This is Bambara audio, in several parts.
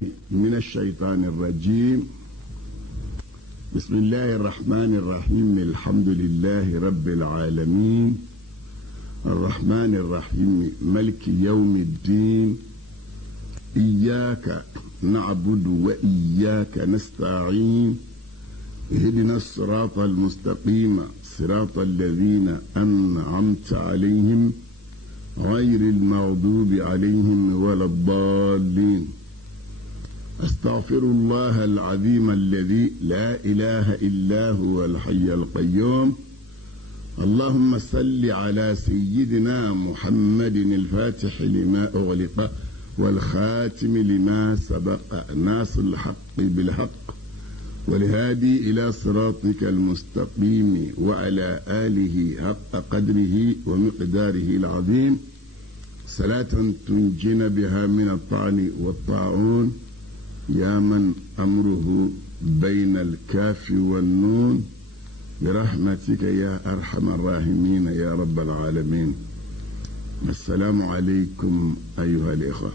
من الشيطان الرجيم. بسم الله الرحمن الرحيم. الحمد لله رب العالمين الرحمن الرحيم ملك يوم الدين. إياك نعبد وإياك نستعين. اهدنا الصراط المستقيم صراط الذين أنعمت عليهم غير المغضوب عليهم ولا الضالين. أستغفر الله العظيم الذي لا إله إلا هو الحي القيوم. اللهم صل على سيدنا محمد الفاتح لما أغلق والخاتم لما سبق ناصر الحق بالحق والهادي إلى صراطك المستقيم وعلى آله حق قدره ومقداره العظيم. صلاة تنجينا بها من الطعن والطاعون يا من أمره بين الكاف والنون برحمتك يا أرحم الراحمين يا رب العالمين. السلام عليكم أيها الإخوة.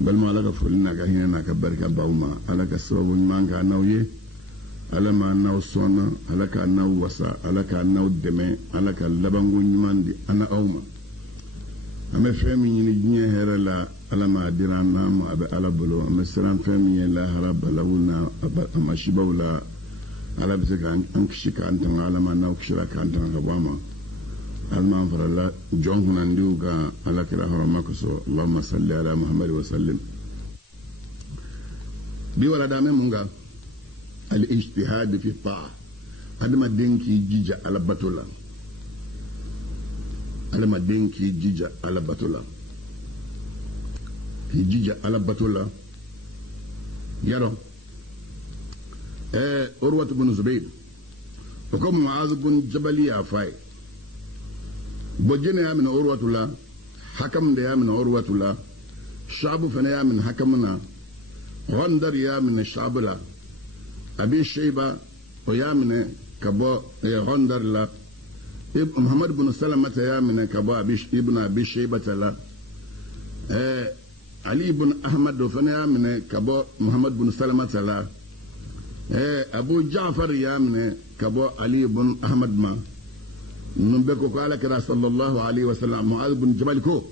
بل ما لك فلنا كهنا كبرك باوما على كسبب ما كان نويه على ما نو صونا على كان نو وسا على كان نو دمه على كان لبنغو نيماندي أنا أوما أما فهمي نجنيه هرلا على ما أدرانا ما أبى على بلو أما سلام فهمي لا هرب لونا أما شبولا على بسك أنكشك أنتم على ما نوكشك أنتم كباما المام فرلا جون هندوكا على كلا هرمكسو. اللهم صل على محمد وسلم. بيولا دامي مونغا الاجتهاد في الطاعة أدما دينكي جيجا على بطولا أدما دينكي جيجا على بطولا في جيجا على بطولا يرو أروة بن زبير وكم معاذ بن جبل يا فاي بوجنا يا من أروة الله حكم يا من أروة الله شعب فنا يا من حكمنا غندر يا من الشعب لا أبي شيبة ويا من كبو غندر لا محمد بن سلمة يا من كبو ابن أبي شيبة لا علي بن أحمد فنا يا من كبو محمد بن سلمة لا أبو جعفر يا من كبو علي بن أحمد ما نبكو قال كرا صلى الله عليه وسلم معاذ بن جبل كو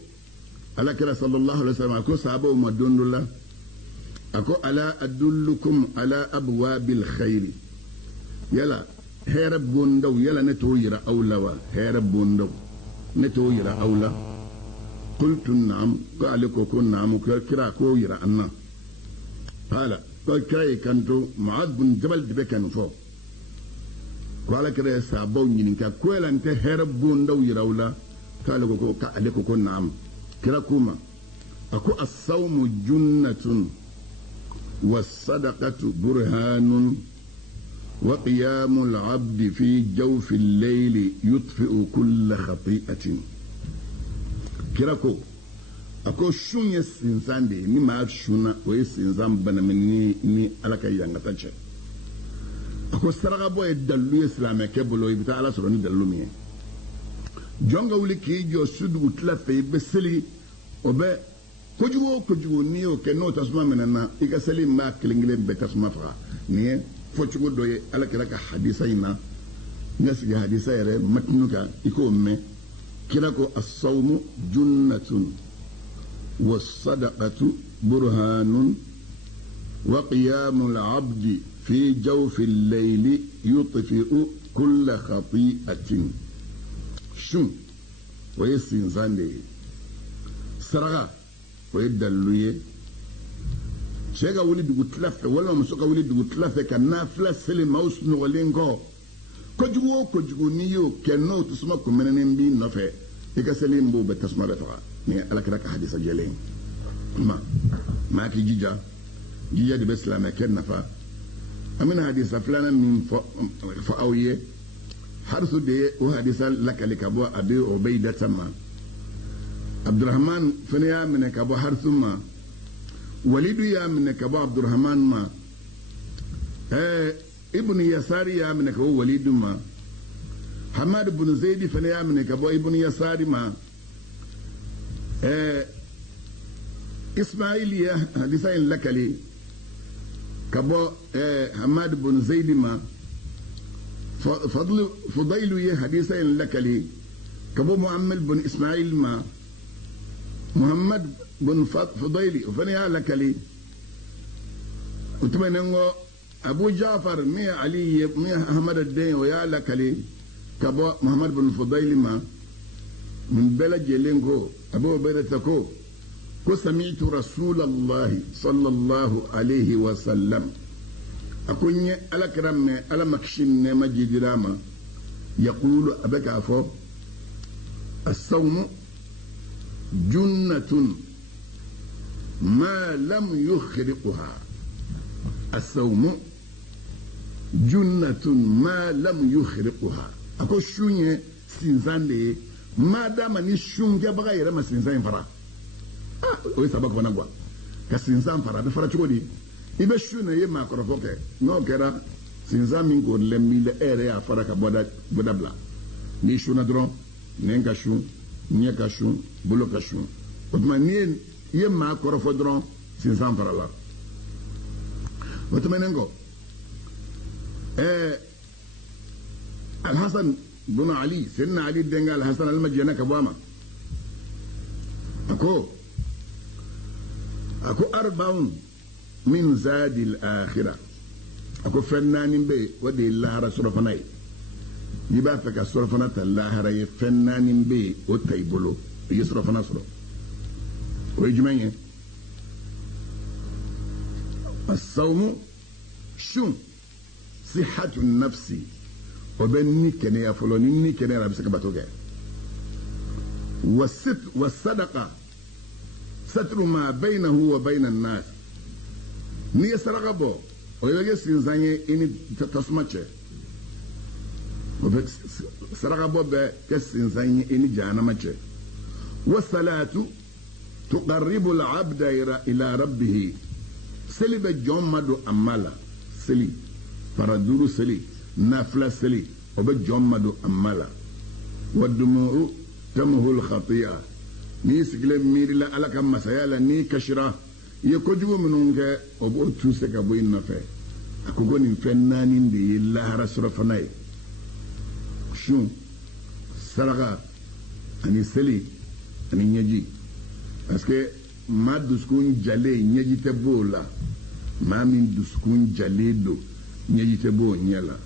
على كرا صلى الله عليه وسلم أكو صحابه ومدون الله أكو ألا أدلكم على أبواب الخير يلا هرب بوندو يلا نتوير أولا هرب بوندو نتوير أولا قلت نعم قال لكم نعم كرا كوير أنا قال كاي كانتو معاذ بن جبل دبكن فوق قال كده سابون ينكا كويلا انت هرب بوندو يراولا قال لكم نعم كرا كوما أكو الصوم جنة والصدقة برهان وقيام العبد في جوف الليل يطفئ كل خطيئة. كراكو أكو شون يسنسان دي نما شونا ويسنسان بنا مني ني ألك يانغتاچ أكو سرغا بو يدلو إسلامي كبلو يبتا على سروني دلو ميه جونغا ولي كي جو سودو تلافي بسلي وبي kojugo niyo ke no tasma menana ikasali ma klingile be tasma fa ni fochugo doye alakira ka hadisa ina ngasi hadisa yare matnuka iko me kirako as-sawmu junnatun was-sadaqatu burhanun wa qiyamul 'abdi fi jawfi al-layli yutfi'u kull khati'atin shun wa yasin zande saraga ويدلويه شيغا ولي دغ تلاف ولا مسوكا ولي دغ تلاف كان فلاسل ماوس نولينكو كوجو نيو كنو تسمكم منن بي نفه يكسلين بو بتسمع بتوا ني على حديث جلين ما كي جيجا دي بسلام كن نفا امن حديث فلان من فاويه حرث دي وحديث لك لكبو ابي عبيده تمام عبد الرحمن فنيا من كابو حرثما وليد يا من كابو عبد الرحمن ما ابن يسار يا من كابو وليد ما حماد بن زيد فنيا من كابو ابن يسار ما إسماعيل حديثين لك لي كبو حماد بن زيد ما فضيل حديثين لك لي كبو معمل بن إسماعيل ما محمد بن فضيلي وفنيا لك لي وتمنى أبو جعفر مي علي مي أحمد الدين ويا لك لي كبو محمد بن فضيلي ما من بلد جلينكو أبو بيرتكو وسمعت رسول الله صلى الله عليه وسلم أكوني على كرامة على مكشين مجد راما يقول أبك عفو الصوم جنة ما لم يخرقها الصوم جنة ما لم يخرقها أكو شوني سينزان لي ما دام نشون جابغا يرما سينزان فرا oyi sabak fana gwa ka sinzan fara da fara chodi ibe shuna ye ma koro foke no kera sinzan min ko lemmi le ere ya fara ka boda bla ni shuna dron nen ka shu nye ka shu bulo ka shu otuma ni ye ma koro fo dron sinzan fara la otuma nengo al hasan bin ali sayyidina ali denga al hasan al majana ka bama أكو 4 من زاد الآخرة أكو فنان بي ودي الله رسول فناي يبقى فك الصرفنا الله رأي فنان بي وتيبلو يصرف نصره ويجمعه الصوم شو صحة النفس وبني كني يفلوني كني رابسك باتوجا والصدقة ستر ما بينه وبين الناس ني سرغبو ويجي سينزاني اني تسمعه سرغبو به كسينزاني اني جانمچه والصلاه تقرب العبد الى ربه سلي بجومدو امالا سلي فردورو سلي نافلا سلي وبجومدو امالا والدموع تمه الخطيئه ni sigle miri la alaka masayala ni kashira ye kojugo minunge obo tuse ka boy nafe akugo ni fennani ndi la rasura fanay shu saraga ani seli ani nyaji parce que ma duskun jale nyaji te bola ma min duskun jale do nyaji te bo nyela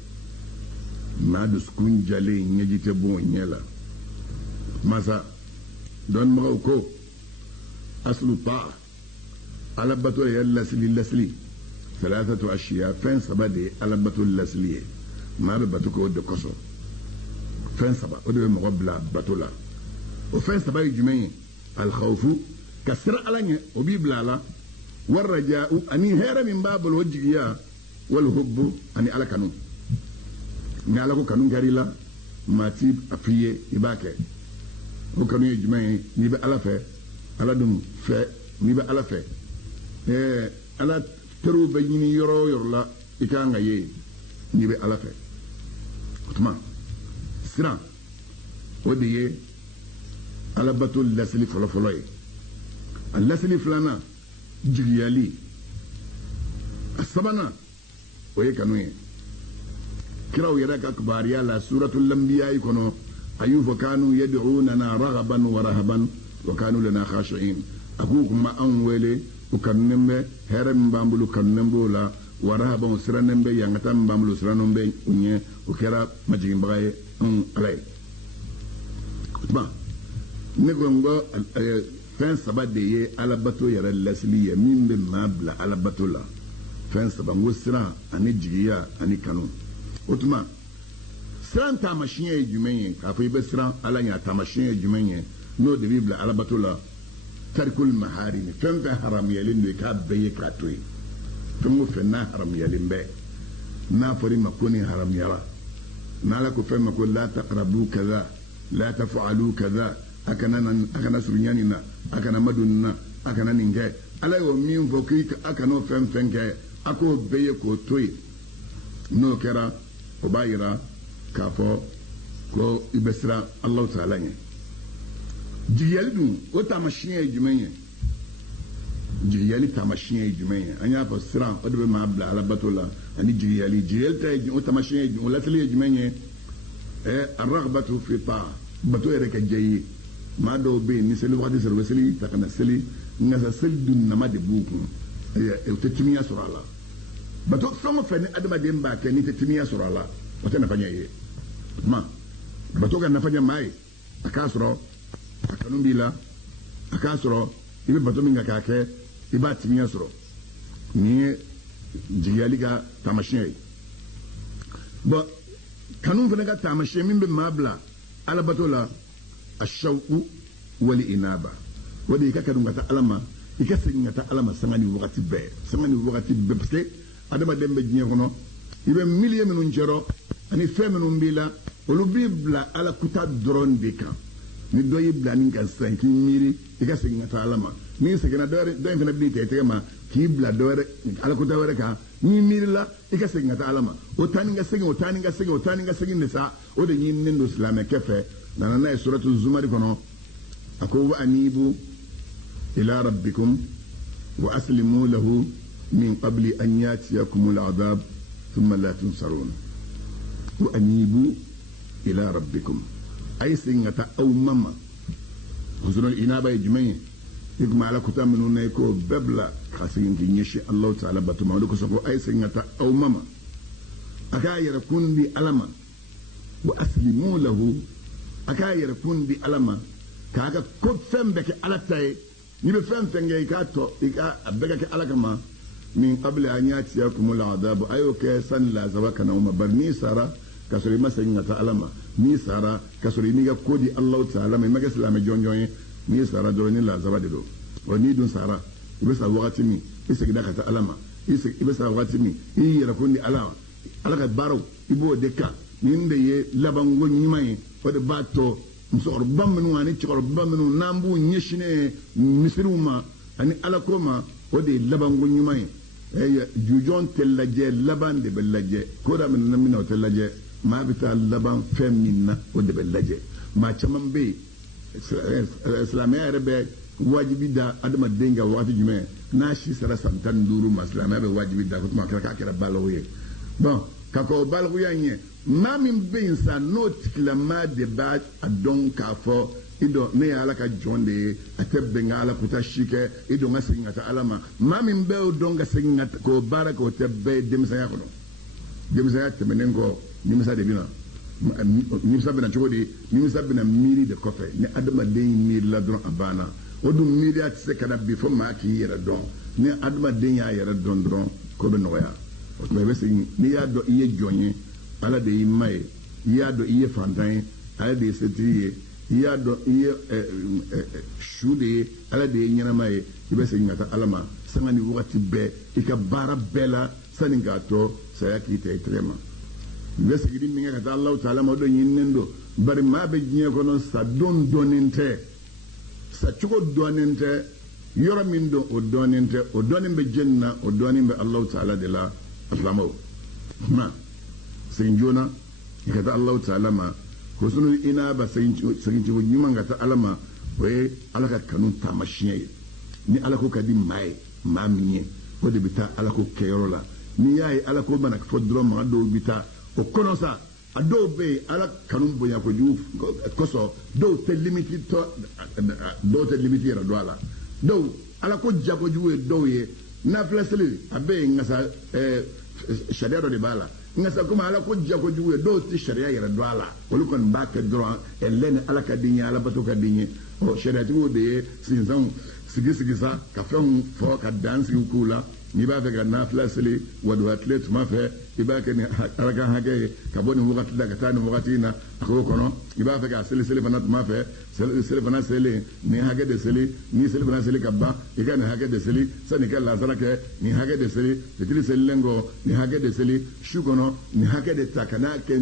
ma duskun jale nyaji te bo nyela masa don magauko aslu ta'a alabatu ya lasli 3 أشياء فين سبادي alabatu lasli ما بباتوكو ود كوسو فين سبا ود مغبلا باتولا وفين سبا يجمعين الخوف كسر علاني وبيبلالا والرجاء اني هير من باب الوجهية والحب اني على كانون نالكو كانون غاريلا ماتيب افيه يباكي وكانوا يجمعين نيبا على فه على دم فه نيبا على فه على ترو بيني يرو يرلا إكان غيي نيبا على فه تمام سرا وديه على بطل لسلي فلافلاي اللسلي فلانا جريالي السبنا وهي كانوا كراو يراك أكبر يالا سورة الأنبياء يكونوا أيوب كانوا يدعوننا رغبا ورهبا وكانوا لنا خاشعين أخوكم ما أنولي وكنمبي هرم بامبلو كنمبولا ورهبا وسرنمبي يانغتام بامبلو سرنمبي ونye وكرا مجين بغاية علي تبا نقول فين سبا ديه على بطو يرى اللسلية مين بمابلا على بطو لا فين سبا وسرا أني جيا أني كانون وتما سران تامشين يجمعين كافي بسران على يا تامشين يجمعين نو دي بيبلا على بطولا ترك المحارم فين في حرام يلين ويكاب بيكاتوي فين فينا حرام يلين بي نافري مكوني حرام يرى نالكو فين مكون لا تقربوا كذا لا تفعلوا كذا أكنا سرنياننا أكنا مدننا أكنا نينجي على يومين فوكيك أكنا فين كي أكو بيكو توي نو كرا وبايرا كافو كو يبسرا الله تعالى جيالدو وتامشين يجمعين jigiyali tamashiyen jumɛn an y'a fɔ siran o de bɛ maa bila alabato la ani jigiyali ta ye o tamashiyen ye o laseli ye jumɛn ye aragabatu fi taa bato yɛrɛ ka diya i ye maa dɔw bɛ yen ni seli waati sera u bɛ seli ta ka na seli nka sa seli dun nama de b'u kun u tɛ timiya sɔrɔ a la bato fɛn o fɛn ni adamaden b'a kɛ n'i tɛ timiya sɔrɔ a la o tɛ nafa ɲɛ i ye tuma bato ka nafa ɲɛ maa ye a k'a sɔrɔ a kanu b'i la a k'a sɔrɔ i bɛ bato min kan k'a kɛ i b'a timiya sɔrɔ nin ye jigiyali ka taamasiyɛn ye bɔn kanu fana ka taamasiyɛn min bɛ maa bila alabato la ashauku wali inaba o de i ka kanu ka taa ala ma i ka segin ka taa ala ma sanga ni wagati bɛɛ parce que adamaden bɛ diɲɛ kɔnɔ i bɛ milieu minnu cɛrɔ ani fɛn minnu b'i la olu b'i bila ala kuta dɔrɔn de kan ni dɔ y'i bila nin kan sisan k'i miiri i ka segin ka taa ala ma n'i seginna dɔ in fana b'i ta i tɛgɛ ma k'i bila dɔ wɛrɛ ala kuta wɛrɛ kan n'i miirila i ka segin ka taa ala ma o taa ni ka segin de sa o de ɲininen don silamɛkɛ fɛ nana n'a ye suratu zumari kɔnɔ a ko wa anibu ila rabbikum wa aslimu lahu min qabli an yatiyakum al'adab thumma la tunsarun wa anibu ila rabbikum ay singata aw mama huzurul inaba ye jumɛn ye i kuma ala kuta minnu na i ko bɛɛ bila ka segin k'i ɲɛsin alahu taala batuma o de kosɔn ko ay singata aw mama a k'a yɛrɛ kun di ala ma wa aslimu lahu a k'a yɛrɛ kun di ala ma k'a ka ko fɛn bɛɛ kɛ ala ta ye n'i bɛ fɛn fɛn kɛ i k'a tɔ i ka a bɛɛ ka kɛ ala kama min qabli an yatiyakum al'adab a y'o kɛ sani lazaba ka na o ma bari n'i sara ka sɔrɔ i ma segin ka taa ala ma n'i sara ka sɔrɔ i m'i ka ko di alahu taala ma i ma kɛ silamɛ jɔnjɔn ye n'i sara dɔrɔn ni lazaba de don wa n'i dun sara i bɛ sa wagati min i seginna ka taa ala ma i bɛ sa wagati min i y'i yɛrɛ kun di ala ka baaraw i b'o de kan nin de ye labanko ɲuman ye o de b'a to musokɔrɔba minnu ani cɛkɔrɔba minnu n'an b'u ɲɛsinnen misiriw ma ani alako ma o de ye labanko ɲuman ye jujɔn tɛ lajɛ laban de bɛ lajɛ ko da min na o tɛ lajɛ maa bɛ taa laban fɛn min na o de bɛ lajɛ maa caman bɛ yen silamɛya yɛrɛ bɛ wajibi da adamaden ka waati jumɛn n'a si sera san 15 ma silamɛya bɛ wajibi da ko tuma k'a kɛra balawu ye bɔn ka kɔ balaguya in ye maa min bɛ yen sa n'o tigilamaa de b'a dɔn k'a fɔ i dɔn ne ye ala ka jɔn de ye a tɛ bɛn ka ala kuta si kɛ i dɔn ka segin ka taa ala ma maa min bɛ y'o dɔn ka segin ka k'o baara kɛ o tɛ bɛɛ ye denmisɛnya kɔnɔ denmisɛnya tɛmɛnen kɔ nimisa de bɛ na nimisa bɛ na cogo di nimisa bɛ na miiri de kɔfɛ ni adamaden miiri la dɔrɔn a banna o dun miiriya tɛ se ka na bi fo maa k'i yɛrɛ dɔn ni adamaden y'a yɛrɛ dɔn dɔrɔn ko bɛ nɔgɔya o tuma i bɛ segin n'i y'a dɔn i ye jɔn ye ala de y'i ma ye i y'a dɔn i ye fantan ye ala de ye setigi ye i y'a dɔn i ye su de ye ala de ye ɲɛnama ye i bɛ segin ka taa ala ma sanga ni wagati bɛɛ i ka baara bɛɛ la sani k'a tɔ saya k'i ta i tɛgɛ ma i bɛ segin min kɛ ka taa alahu taala ma o de ɲininen don bari maa bɛ diɲɛ kɔnɔ sa don dɔnnen tɛ sa cogo dɔnnen tɛ yɔrɔ min don o dɔnnen tɛ o dɔnnen bɛ jɛnni na o dɔnnen bɛ alahu taala de la alamaw segin joona i ka taa alahu taala ma ko sunu i n'a ba segin cogo ɲuman ka taa ala ma o ye ala ka kanu taamasiyɛn ye ni ala ko ka di maa ye maa min ye o de bɛ taa ala ko kɛyɔrɔ la n'i y'a ye ala ko mana fɔ dɔrɔn maa dɔw bɛ taa o kɔnɔ sa a dɔw bɛ yen ala kanu bonya kojugu kosɔn dɔw tɛ limiti yɛrɛ dɔn a la dɔw ala ko ja kojugu ye dɔw ye nafila seli a bɛ yen nka sa sariya dɔ de b'a la nka sa komi ala ko ja kojugu ye dɔw tɛ sariya yɛrɛ dɔn a la olu kɔni b'a kɛ dɔrɔn ɛlɛ ni ala ka di n ye ala bato ka di n ye sariyatigiw de ye sinsanw sigi sa ka fɛnw fɔ ka dan sigi k'u la n'i b'a fɛ ka nafila seli waduwa tile tuma fɛ i b'a kɛ ni ala ka hakɛ ye ka bɔ nin wagati la ka taa nin wagati in na a k'o kɔnɔ i b'a fɛ ka seli fana tuma fɛ seli fana selen nin hakɛ de seli ni seli fana seli ka ban i ka nin hakɛ de seli sani i ka lasara kɛ nin hakɛ de seli fitiri selilen kɔ nin hakɛ de seli su kɔnɔ nin hakɛ de ta ka n'a kɛ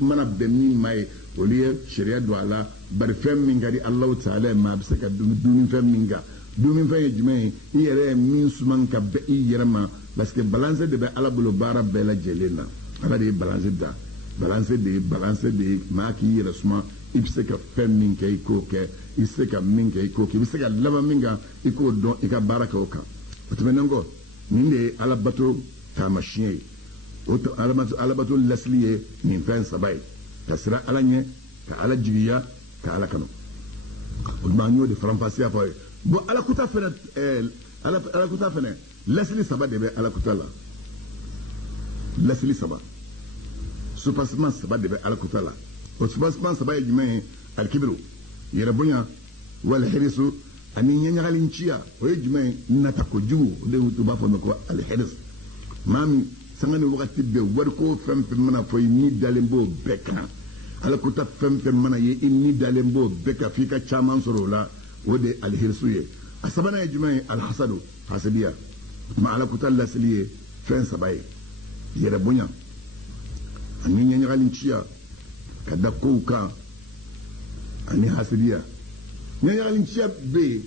mana bɛn min ma ye olu ye sariya don a la bari fɛn min ka di alahu taala ye maa bɛ se ka duni fɛn min kan duminifɛn ye jumɛn ye i yɛrɛ ye min suman ka bɛn i yɛrɛ ma parce que balance de bɛ ala bolo baara bɛɛ lajɛlen na ala de ye balance da balance de ye maa k'i yɛrɛ suma i bɛ se ka fɛn min kɛ i k'o kɛ i bɛ se ka min kɛ i k'o kɛ i bɛ se ka laban min kan i k'o dɔn i ka baara kɛ o kan o tɛmɛnen kɔ nin de ye alabato taamasiyɛn ye o alabato lasili ye nin fɛn saba ye ka siran ala ɲɛ ka ala jigiya ka ala kanu o tuma an y'o de faranfasiya fɔ ye bon alakuta fɛnɛ lasili saba de bɛ alakuta la lasili saba supasement saba de bɛ alakuta la o supasement saba ye jumɛn ye alikibiru yɛrɛ bonya wal hirisu ani ɲɛɲagali ciya o ye jumɛn ye nata kojugu o de u b'a fɔ ma ko alhiris maa min sanga ni wagati bɛɛ wariko fɛn fɛn mana fɔ i ni dalen b'o bɛɛ kan alakuta fɛn fɛn mana ye i ni dalen b'o bɛɛ kan f'i ka caman sɔrɔ o la o de alhirisu ye a sabanan ye jumɛn ye alhasadu hasidiya ma alakuta lasili ye fɛn saba ye yɛrɛ bonya ani ɲɛɲagali ciya ka da kow kan ani hasidiya ɲɛɲagali ciya bɛ yen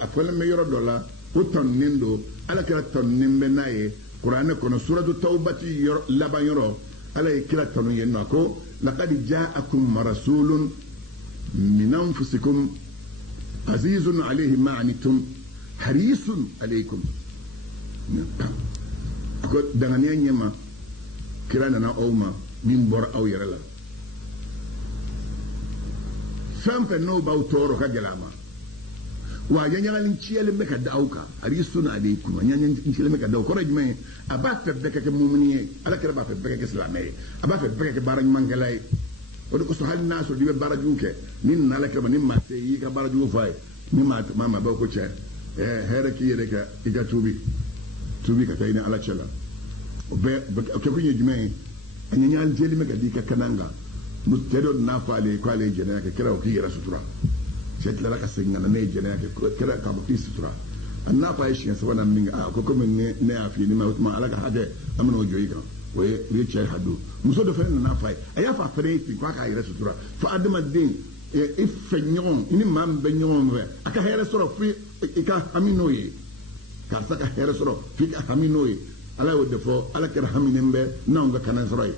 a fɔlen bɛ yɔrɔ dɔ la o tɔnnin don ala kɛra tɔnnin bɛ n'a ye kuranɛ kɔnɔ suratu tawbati laban yɔrɔ ala ye kira tɔnnin ye nɔ ko laqad ja'akum rasulun min anfusikum azizun alayhi ma anittum harisun alaykum ko danganiya ɲɛma kira nana aw ma min bɔra aw yɛrɛ la fɛn fɛn n'o b'aw tɔɔrɔ ka gɛlɛ a ma wa ɲaɲagali ciyalen bɛ ka da aw kan harisun alaykum ɲaɲagali ciyalen bɛ ka da aw kɔrɔ jumɛn ye a b'a fɛ bɛɛ ka kɛ mumini ye ala kɛra b'a fɛ bɛɛ ka kɛ silamɛ ye a b'a fɛ bɛɛ ka kɛ baara ɲumankɛla ye o de kosɔn hali n'a sɔrɔ i bɛ baara jugu kɛ ni nana ala kɛra ma ni maa tɛ y'i ka baara jugu fɔ a ye ni maa bɛ ko cɛ hɛrɛ k'i yɛrɛ kɛ i ka tuubi ka taa i ni ala cɛ la o kɛ kun ye jumɛn ye a ɲaɲagali ciyalen bɛ ka di i ka kanan kan cɛ dɔ n'a fɔ ale ye k'ale ye jɛnɛya kɛ kira o k'i yɛrɛ sutura cɛ tilara ka segin ka na ne ye jɛnɛya kɛ kira k'a fɔ k'i sutura a n'a fɔ a ye siɲɛ sabanan min kɛ a ko komi ne y'a f'i ye ni ma o tuma ala ka hakɛ an bɛna o jɔ i kan o ye cɛ hadu muso dɔ fɛnɛ nana f'a ye a y'a fɔ a fɛnɛ ye ten k'a k'a yɛrɛ sutura fo adamaden i fɛ ɲɔgɔn i ni maa min bɛ ɲɔgɔn fɛ a ka hɛrɛ sɔrɔ fo i ka hami n'o ye karisa ka hɛrɛ sɔrɔ fo i ka hami n'o ye ala y'o de fɔ ala kɛra haminen bɛ n'anw ka kanan sɔrɔ ye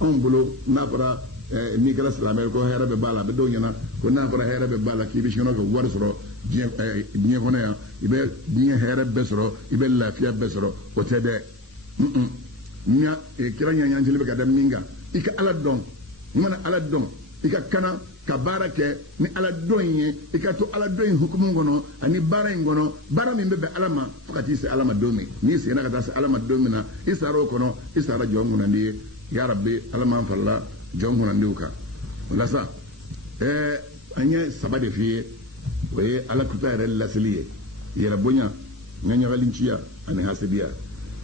anw bolo n'a fɔra n'i kɛra silamɛ ko hɛrɛ bɛ b'a la a bɛ dɔw ɲɛna ko n'a fɔra hɛrɛ bɛ b'a la k'i bɛ sinɔgɔ kɛ wari sɔrɔ diɲɛ kɔnɔ yan i bɛ diɲɛ hɛrɛ bɛɛ sɔrɔ i bɛ lafiya bɛɛ sɔrɔ o tɛ dɛ kira ɲaɲancili bɛ ka da min kan i ka ala dɔn i mana ala dɔn i ka kana ka baara kɛ ni ala dɔn in ye i ka to ala dɔn in hukumu kɔnɔ ani baara in kɔnɔ baara min bɛ bɛn ala ma fo ka t'i se ala ma don min n'i seginna ka taa se ala ma don min na i sara o kɔnɔ i sara jɔn kunnandi ye yarabi ala m'an farala jɔn kunnandiw kan o la sa an ye saba de f'i ye o ye alakuta yɛrɛ lasili ye yɛrɛ bonya ɲaɲagali ciya ani hasidiya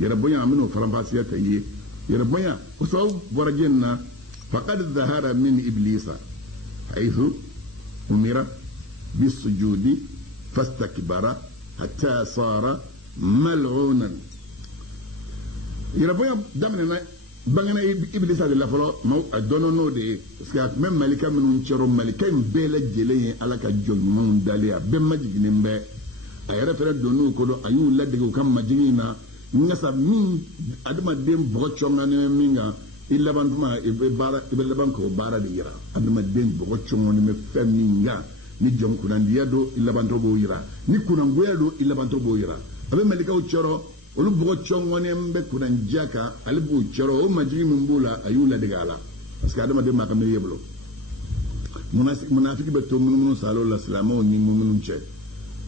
yɛrɛ bonya an bɛn'o faranfasiya ta i ye yɛrɛ bonya o sababu bɔra jɛn na faqad zahara min iblisa haythu umira bisujudi fastakbara hatta sara mal'unan yɛrɛ bonya daminɛna bangana iblisa de la fɔlɔ a dɔnna n'o de ye parce que a tun bɛ malika minnu cɛrɔ malika in bɛɛ lajɛlen ye ala ka jɔn ɲumanw dalen a bɛɛ majiginnen bɛ a yɛrɛ fɛnɛ donn'u ko dɔn a y'u ladege u ka majigin na ŋasa min adamaden bɔgɔ cɔŋanen min kan i laban tuma i bɛ laban k'o baara de yira adamaden bɔgɔ cɔŋɔnen bɛ fɛn min kan ni jɔn kunnandiya don i labantɔ b'o yira ni kunnangoya don i labantɔ b'o yira a bɛ malikaw cɔrɔ olu bɔgɔ cɔŋɔnen bɛ kunnandiya kan ale b'o cɔrɔ o majigi min b'o la a y'u ladege a la parce que adamaden maa ka miiri ye bolo munafiki bɛ to munumunu salo la silamɛw ni munumunu cɛ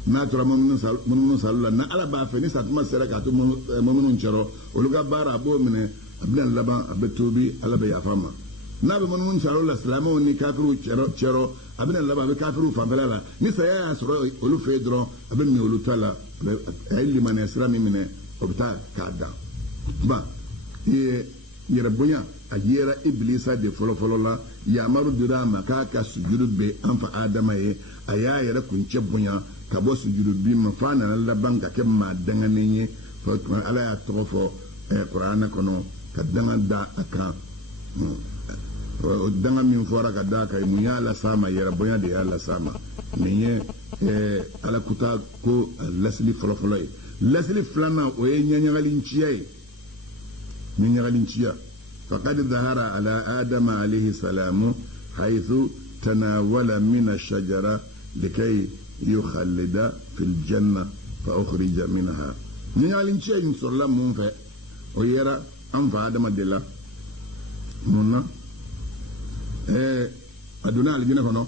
n'a tora munumunu salo la na ala b'a fɛ ni satuma sera k'a to munumunu cɔrɔ olu ka baara a b'o minɛ a bɛna laban a bɛ tobi ala bɛ yafa ma n'a bɛ munumunu salo la silamɛw ni kafiruw cɛrɔ a bɛna laban a bɛ kafiruw fanfɛla la ni saya y'a sɔrɔ olu fɛ yen dɔrɔn a bɛ minɛ olu ta la a ye limaniya sira min minɛ o bɛ taa k'a dan ba yɛrɛ bonya a yera iblisa de fɔlɔfɔlɔ la yamaru dira a ma k'a ka sujudu bɛ an fa adama ye a y'a yɛrɛ kuncɛ bonya ka bɔ sujudu bi ma f'a nana laban ka kɛ maa danganen ye ala y'a tɔgɔ fɔ kuranɛ kɔnɔ ka danga da a kan o danga min fɔra ka da a kan mun y'a las'a ma yɛrɛ bonya de y'a las'a ma nin ye alakuta ko lasili fɔlɔfɔlɔ ye lasili filanan o ye ɲaɲagali ciya ye ɲaɲagali ciya faqad zahara ala adama alayhi salamu haythu تناول من الشجرة لكي يخلد في الجنة فأخرج منها نيالين شيء صلى الله منفع ويرى أنفع آدم الدلا منا أدونا الجنة كنو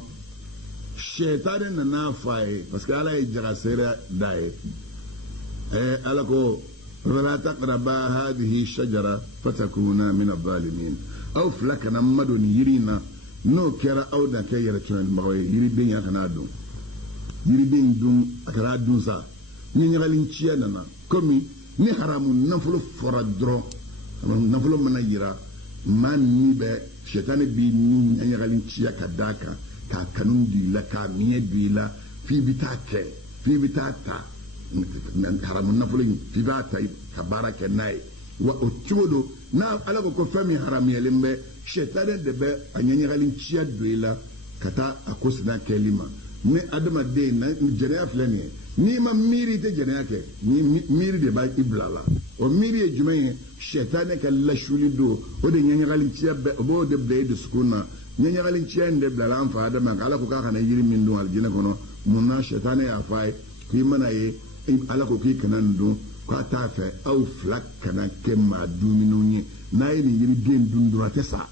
شيطان نافعي بس كلا يجرى سيرة داي ألكو ولا تقربا هذه الشجرة فتكونا من الظالمين أو فلكنا مدن يرينا no kera au da ke yere tun bawe yiri bin ya kana dun yiri bin dun akara dun sa ni nyagalin ciya nana komi ni haramun nafulo fora dro nafulo mana yira man ni be shetani bi ni nyagalin ciya kadaka ka kanun di la ka miye di la fi bitake fi bitata nan haramun nafulo fi bata ka baraka nai wa otudo na alako ko fami haram yelimbe shetani de be anyanyagalin ciya doila kata akosina kelima ne adama de na jere aflani ni ma miri te jere ke ni miri de ba iblala o miri e jumaye shetani ka la shulido o de nyanyagalin ciya be o de be de skuna nyanyagalin ciya de blala am fa adama ala ko ka kana yiri min dun aljina kono munna shetani ya fai ki mana ye ala ko ki kanan dun ko ta fe au flak kana kema duminuni na yi yiri den dundun atesa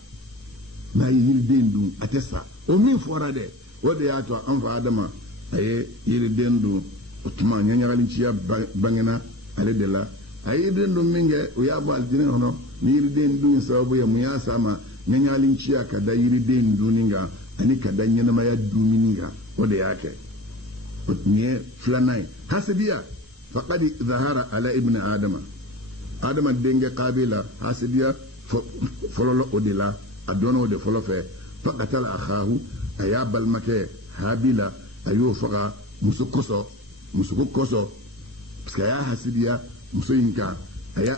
na yi yiri den dun atesa o min fora de o de ya to an fa adama aye yiri den dun otuma nyanyagalin ciya bangena ale de la aye den dun minge o ya ba aljina hono ni yiri den dun sababu ya muya sama nyanyagalin ciya kada yiri den duninga ani kada nyana ma ya dumininga o de ya ke o nye flanai hasibiya faqad zahara ala ibn adama adama denge qabila hasibiya fololo odila adono de folo fe faqatal akhahu ayabal make habila ayo faqa musukoso parce que ya hasibiya musuyinka aya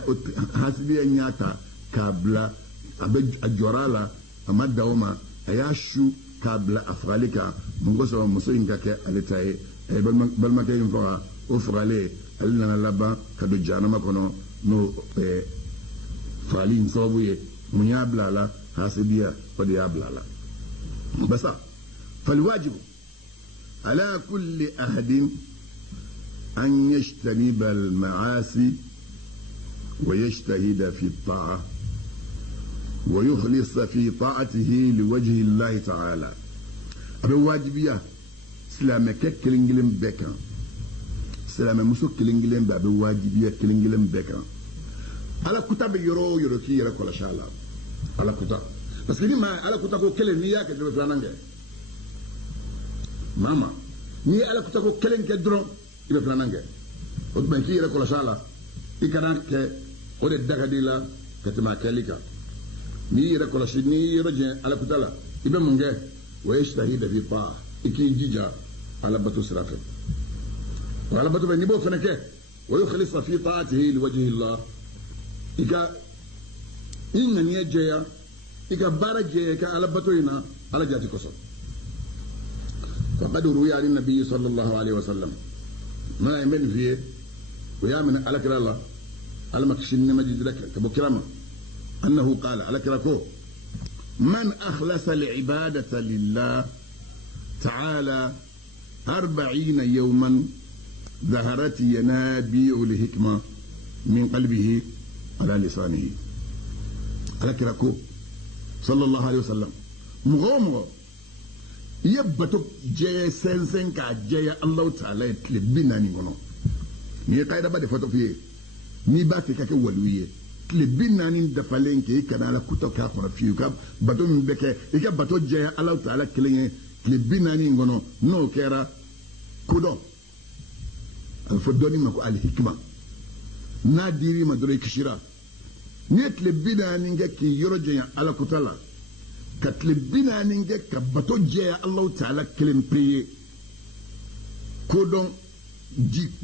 hasibiya nyata kabla abe ajorala amadawma aya shu kabla afralika mungoso musuyinka ke alitaye bal make yin faqa o frale alina laba kadu janama kono no falin sobuye munya blala hasibiya wadi ya blala basa falwajibu ala kulli ahadin an yajtaniba al-ma'asi wa yajtahida fi at-ta'a wa yukhlisa fi ta'atihi liwajhi Allah ta'ala abe wajibiya islamake kilingilin bekan silame muso kilingilen ba be wajibiya kilingilen beka ala kuta be yoro yoro ki yere ko la shala ala kuta parce que ni ma ala kuta ko kelen ni ya ke do flanange mama ni ala kuta ko kelen ke dron ibe flanange o be ki yere ko la shala ikana ke o de daga dila katama kelika ni yere ko la shi ni roje ala kuta la ibe munge wa yashtahida fi ta iki jija ala batu sirafe وعلى بطبع نبو فنكه ويخلص في طاعته لوجه الله إذا إن يجيا إذا بارجيا كعلى بطوينا على جاتي كسر فقد روي عن النبي صلى الله عليه وسلم ما يمن فيه ويامن على كلا الله على مكشن مجد لك كبو كرام أنه قال على كلاكو من أخلص العبادة لله تعالى 40 يوما ظهرت ينابيع الحكمة من قلبه على لسانه على كراكو صلى الله عليه وسلم مغومغو يبتو جي سنسن كا جي الله تعالى تلبينا نيغونو ني قايدا با دفتو فيه ني باتي كاكي ولويه تلبينا ني دفالين كي كان على كوتو كا فيو كا باتو مبكي إيكا باتو جي الله تعالى كلين تلبينا نيغونو نو كيرا كودو الفدوني مكو الحكمة ناديري مدري كشيرا نيت لبنا نينجك يرجع على كتلا كتلبنا نينجك بتوجه الله تعالى كلم بري كودون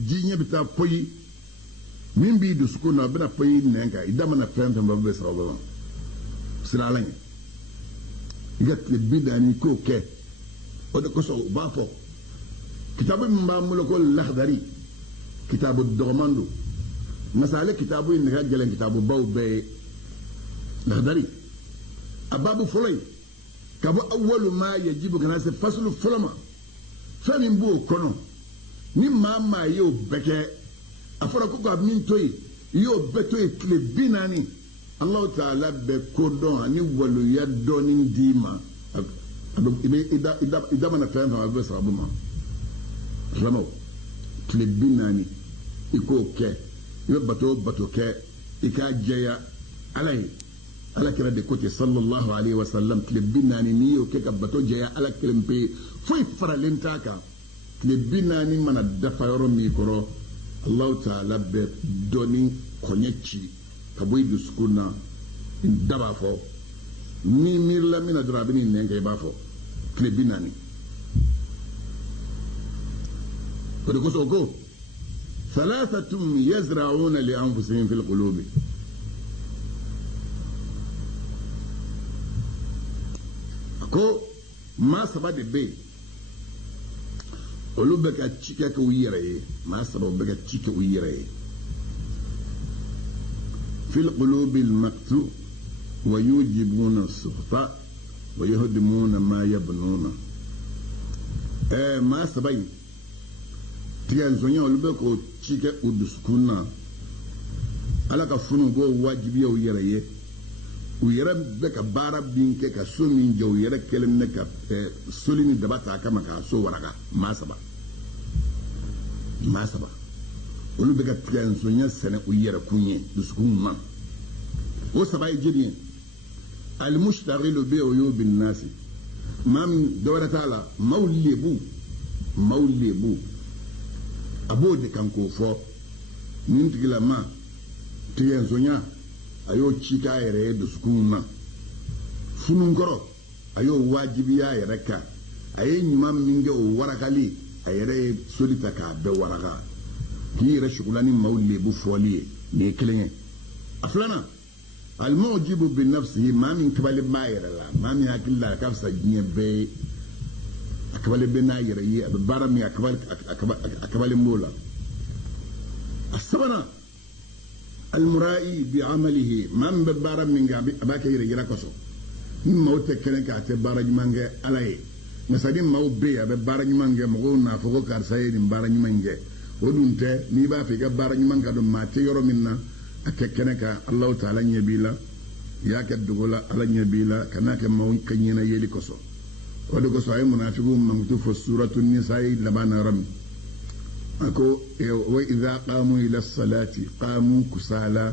جي بتا بوي من بيدو سكونا بنا بوي نينجا إذا ما نفهم تم بس ربنا سنالين كتلبنا نيكو كه وده كسو بافو كتاب ما ملكو الأخضري كتاب الدغماندو مسألة كتابه إن رجلا كتاب باو بي الأخضري أبابو فلوي kabo awwalu ma yajibu kana se faslu fulama fami mbo kono ni mama yo beke afara ko ko min toyi yo beto e kle binani Allah ta'ala be kodon ani walu ya donin dima ida mana fa ma be sabuma ramo kle binani iko ke yo bato ke ika jeya alai ala kira de kote sallallahu alaihi wasallam kle binani ni yo ke ka bato jeya ala klempe foi faralenta ka kle binani mana dafa yoro mi koro Allah ta'ala be doni konyechi kaboy duskuna daba fo ni mirla mina drabini nenge ba fo kle binani ko de ko so ko thalathatun yazra'una li anfusihim fil qulubi ko ma sabade be oluba ka chike ko yire ma sabade ka chike ko yire fil qulubi al maqtu wa yujibuna as-suhta wa yahdimuna ma yabnuna ma sabay tiyan zonya oluba ko chike uduskuna ala ka funu go wajibi o yire uyere be ka bara binke ka so min je uyere kelem ne ka solini dabata kama ka so waraga masaba olu be ka tiyan sonya sene uyere kunye duskun man o sabai jidin al mushtaghilu bi uyub an nas mam dawra taala mawlibu abode kan ko fo min tigila ma tiyan sonya ayo chika yere da sukuna funun goro ayo wajibi ya yere ka ayi nyuma minge o warakali ayere solita ka be waraka ki yere shukulani mawli bu foliye ne kilenye aflana al mujibu bi nafsihi ma min kabali ma yere la ma min akilla ka fsa ginye be akabali be na yere yi barami akabali mola asabana المرائي بعمله من ببارا من أباك يرجع كسو موت كلك أتبارا جمانجة عليه مثلاً موت بيا ببارا جمانجة مغونا فوق كارسايد ببارا جمانجة ودونته نيبا في كبارا جمانجة دم ما تيرو منا أككنك الله تعالى يبيلا يا كدولا على يبيلا كناك موت كنينا يلي كسو ودو كسو أي منافقون مكتوب في سورة النساء لبانا رمي أكو وإذا قاموا إلى الصلاة قاموا كسالى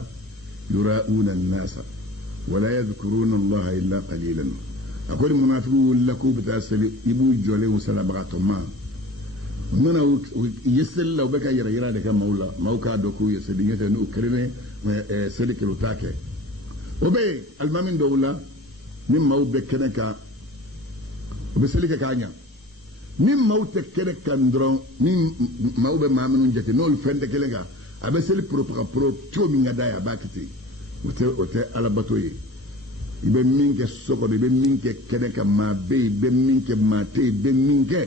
يراؤون الناس ولا يذكرون الله إلا قليلا أقول المنافقون لكم بتأسل يبو جولي وسلا بغاتما من يسل لو بكا يرى لك مولا موكا دوكو يسل يتنو كريمة سلك الوتاكي وبي المامين دولا من موت بكنكا وبسلك كانيا min mawte kene kandron min mawbe mamunu jete no fende kelega abeseli pro tio mi ngada ya bakiti ote alabato yi ibe minke soko ibe minke kene ka mabe ibe minke mate ibe minke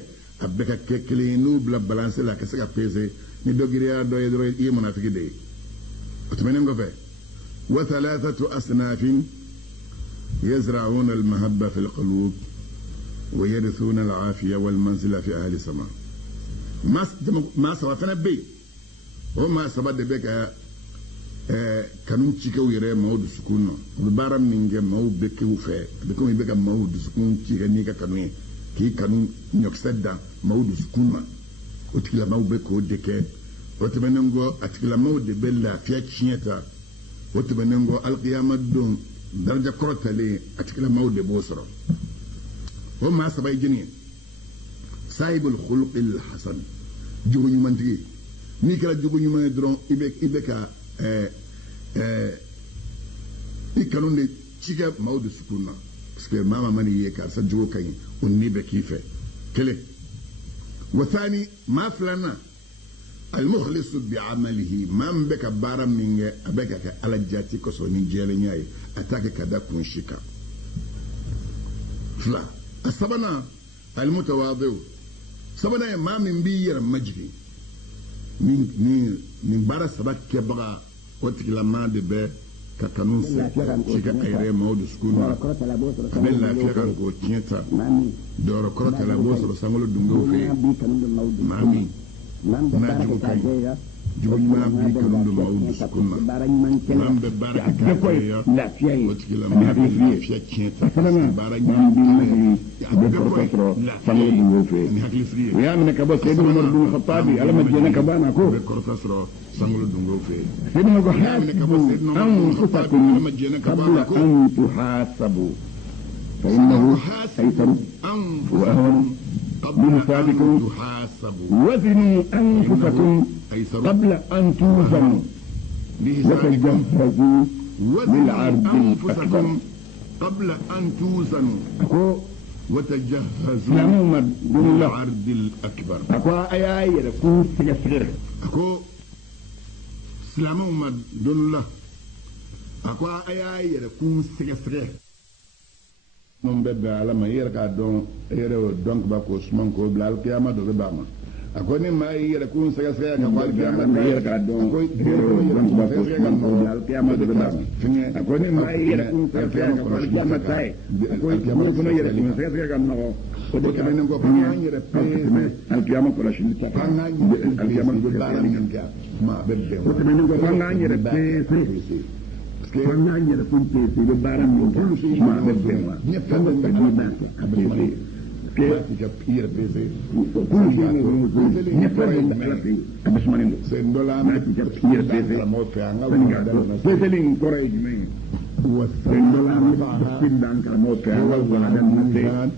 abeka kekele no bla balance la kese ka pese ni dogiria do yedro yi munafiki de otmenen go fe wa thalathatu asnafin yazra'una al mahabba fi al qulub ويرثون العافية والمنزلة في أهل السماء ما سوافنا بي وما سبب بك كانون تشيكا ويرى مود سكون ببارا منجا مود بك وفاء بكم يبقى مود سكون تشيكا نيكا كانون كي كانون نيوكسدا مود سكون وتكلا مود بك ودك وتبننغو أتكلا مود بلا فيها تشينيتا وتبننغو القيامة دون درجة كروتا لي أتكلا مود بوسرا وما سباي جنين صاحب الخلق الحسن جوغو نيمانتي نيكلا جوغو نيمان درون إبكا إكانون دي تشيكا مود سكونا بسكي ماما ماني يكا سجوغو كاين ونيبا كيفة كلي وثاني ما فلانا المخلص بعمله ما مبكا بارا من أبكا على جاتي كسو نيجيالي نياي أتاكا كدا كون شيكا فلا السبنا المتواضع سبنا ما من بير مجري من بارا سبك كبغا وتكلا ما دبه ka kanu se sika ayre mawdu skuna kabe lafiya kan ko tienta doro korota la bo so sangolo dungo fe mami na jugo kai jugo ma bi kanu mawdu skuna mambe baraka ko lafiya ma lafiya tienta baraka sangolo dungo fe ya min ka bo sayyid umar bin khattabi alama jena ka bana ko korota sro sangolo dungo fe سيدنا حاسبوا أنفسكم قبل أن تحاسبوا فإنه أيسر وأهون بحسابكم وزنوا أنفسكم قبل أن توزنوا وتجهزوا للعرض الأكبر قبل أن توزنوا وتجهزوا للعرض الأكبر أكو أياي يكون سيسر أكو silamɛw ma don la a ko a y'a yɛrɛ kun sɛgɛsɛgɛ mun bɛ bɛn ala ma i yɛrɛ k'a dɔn e yɛrɛ y'o dɔn kaba k'o suman k'o bila alikiyama dɔ bɛ b'a ma a ko ni maa y'i yɛrɛ kun sɛgɛsɛgɛ ka fɔ alikiyama i yɛrɛ k'a dɔn e yɛrɛ y'o dɔn kaba k'o suman k'o bila alikiyama dɔ bɛ b'a ma a ko ni maa y'i yɛrɛ kun sɛgɛsɛgɛ ka fɔ alikiyama ta ye a ko ni fana yɛrɛ kun sɛgɛsɛgɛ ka nɔgɔ o de tɛmɛnen kɔ fana an yɛrɛ tɛmɛ alikiyama kɔlɔsili ta kan alikiyama bɛ baara min kɛ maa bɛ bɛn o tɛmɛnen kɔ fana an yɛrɛ pese fana an yɛrɛ kun pese bɛ baara min kɛ maa bɛ bɛn wa ne fɛn bɛ bɛn ni bɛn a bɛ pese ke yɛrɛ pese kun si ne fɛn bɛ bɛn ala fɛ a bɛ sumanen don c'est dɔ la n'a ti kɛ yɛrɛ pese karamɔgɔ fɛ an ka peseli in kɔrɔ ye jumɛn ye c'est dɔ la an bɛ pese dan karamɔgɔ fɛ an ka wala na se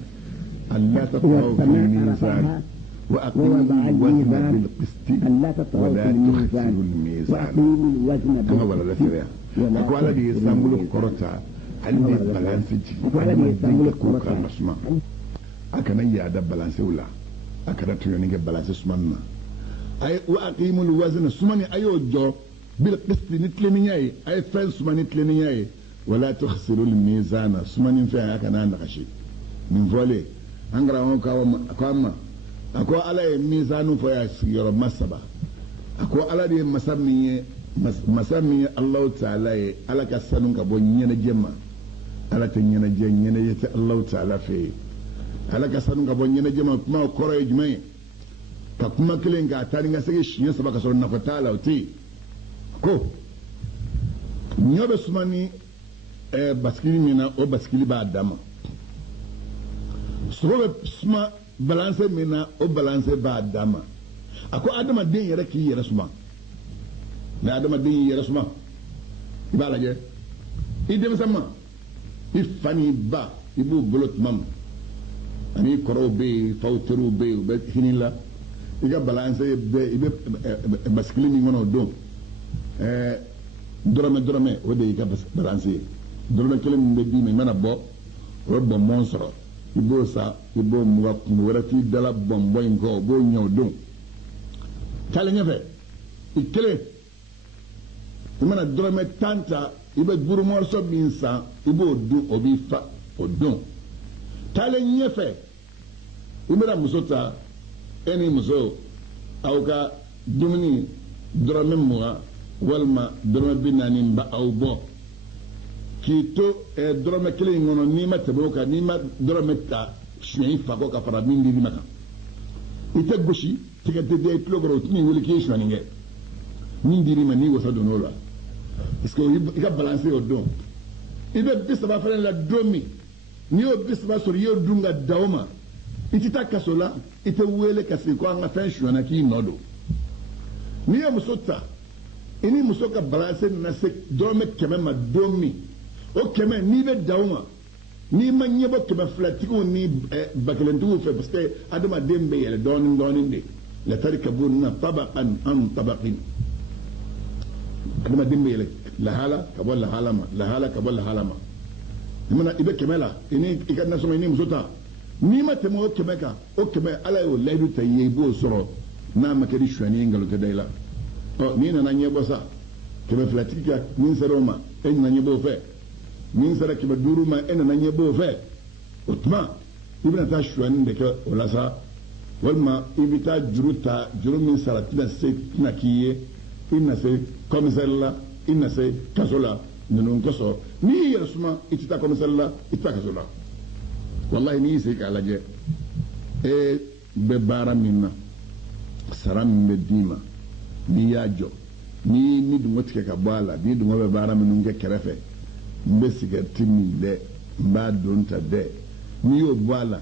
ألا تطغوا في الميزان وأقيموا الوزن بالقسط ولا تخسروا الميزان كما ولا لا سريع أقول لك يسمى القرطة علمي بلانسجي علمي كوكا مسمى أكنا يادا بلانسي ولا أكنا تيونيك بلانسي سمنا أي وأقيموا الوزن سمني أيو جو بالقسط نتلنياي أي فين سمني نتلنياي ولا تخسروا الميزان سمني فيها أكنا نقشي من فولي angara on kawama ako ala ye mizanu fo ya sigiro masaba ako ala de masamiye Allah ta'ala ye ala ka sanu ka bo nyene jema ala te nyene je nyene yete Allah ta'ala fe ala ka sanu ka bo nyene jema kuma koro ye jumai ka kuma kilen ka tani nga sege shinya saba ka so na fatala uti ko nyobe sumani baskili mina o baskili ba dama sobe suma balance mina o balance ba dama ako adama den yere ki yere suma na adama den yere suma ibala je idem sama ifani ba ibu bolot mam ani koro be fawturu be hinila iga balance be ibe baskili ni ngono do dorame o de iga balance dorame kele mbe bi me mana bo robo monsoro ibo sa ibo muga wala ti dala bombo inko bo nyaw don tale nyafe ikele imana dorame tanta ibe guru morso binsa ibo du obi fa odon tale nyafe imara musota eni muso awka dumini dorame muga walma dorame binani ba awbo kito dorome kele ngono ni ma teboka ni ma dorome ta shwei fako ka fara min di maka ite goshi tika de de plogro tini wuli ki shwani nge min di ma ni wosa donola parce que il va balancer au don il va bisa ba fara la domi ni o bisa ba so yo dunga daoma itita kasola ite wele kasi ko anga fa shwana ki nodo ni ya musota ini musoka balancer na se dorome keme ma domi o kɛmɛ n'i bɛ daw ma n'i ma ɲɛbɔ kɛmɛ filatigiw ni bakelentigiw fɛ parce que adamaden bɛ yɛlɛ dɔɔnin de latarkabunna tabaqan an tabaqin adamaden bɛ yɛlɛ lahala ka bɔ lahala ma lahala ka bɔ lahala ma mana i bɛ kɛmɛ la i ka nasɔngɔ i ni muso ta n'i ma tɛmɛ o kɛmɛ kan o kɛmɛ ala y'o layidu ta i ye i b'o sɔrɔ n'a ma kɛ ni suɲɛni ye nkalon tɛ da i la ɔ n'i nana ɲɛbɔ sa kɛmɛ filatigi ka min sera o ma e nana ɲɛbɔ o fɛ min sera kɛmɛ duuru ma e nana ɲɛbɔ o fɛ o tuma i bɛna taa suɲɛni de kɛ o la sa walima i bɛ taa juru ta juru min sara tɛna k'i ye i na se commissaire la i na se kaso la ninnu kosɔn n'i y'i yɛrɛ suma i tɛ taa komisari la i tɛ taa kaso la walahi n'i y'i sigi k'a lajɛ e bɛ baara min na sara min bɛ d'i ma n'i y'a jɔ ni dungo tigɛ ka bɔ a la n'i dungo bɛ baara minnu kɛ kɛrɛfɛ n bɛ sigariti min dɛ n b'a don ta dɛ n'i y'o bɔ a la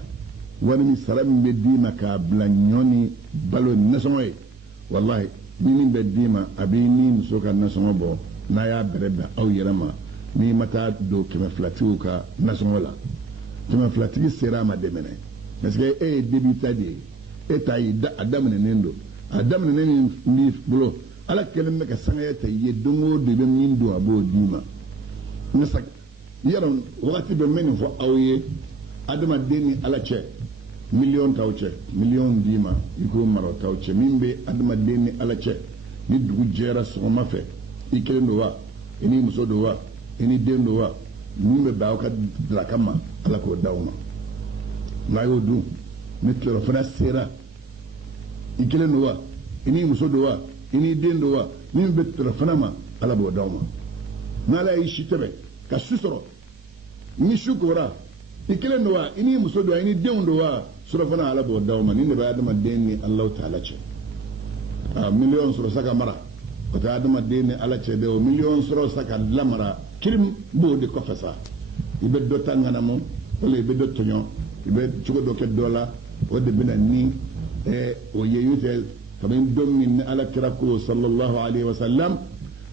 wari min sara min bɛ d'i ma k'a bila ɲɔ ni balo nasɔngɔ ye walahi ni min bɛ d'i ma a b'i ni muso ka nasɔngɔ bɔ n'a y'a bɛrɛ bɛn aw yɛrɛ ma n'i ma taa don 200tigiw ka nasɔngɔ la 200tigi sera a ma dɛmɛnɛ parce que e ye débita de ye e ta ye a daminɛnen don a daminɛnen min b'i bolo ala kɛlen bɛ ka sangaya ta i ye don o don i bɛ min don a b'o d'i ma yɔrɔ wagati bɛ mɛ nin fɔ aw ye adamaden ni ala cɛ miliyɔn t'aw cɛ miliyɔn d'i ma i k'o mara t'aw cɛ min bɛ adamaden ni ala cɛ ni dugu jɛra sɔgɔma fɛ i kelen don wa i ni muso don wa i ni den don wa min bɛ bɛn aw ka daraka ma ala k'o d'aw ma n'a y'o dun ni tilelafana sera i kelen don wa i ni muso don wa i ni den don wa min bɛ tilelafana ma ala b'o d'aw ma n'ala y'i si tɛbɛ ka su sɔrɔ ni su kora i kelen don wa i ni muso don wa i ni denw don wa surafana ala b'o d'aw ma ni ne bɛ adamaden ni alahu taala cɛ miliyɔn sɔrɔ sa ka mara o tɛ adamaden ni ala cɛ dɛ o miliyɔn sɔrɔ sa ka lamara kirim b'o de kɔfɛ sa i bɛ dɔ ta ŋanamu wala i bɛ dɔ tɔɲɔ i bɛ cogo dɔ kɛ dɔ la o de bɛ na ni o ye y'o tɛ kabini don min ni ala kira ko sallallahu alaihi wa sallam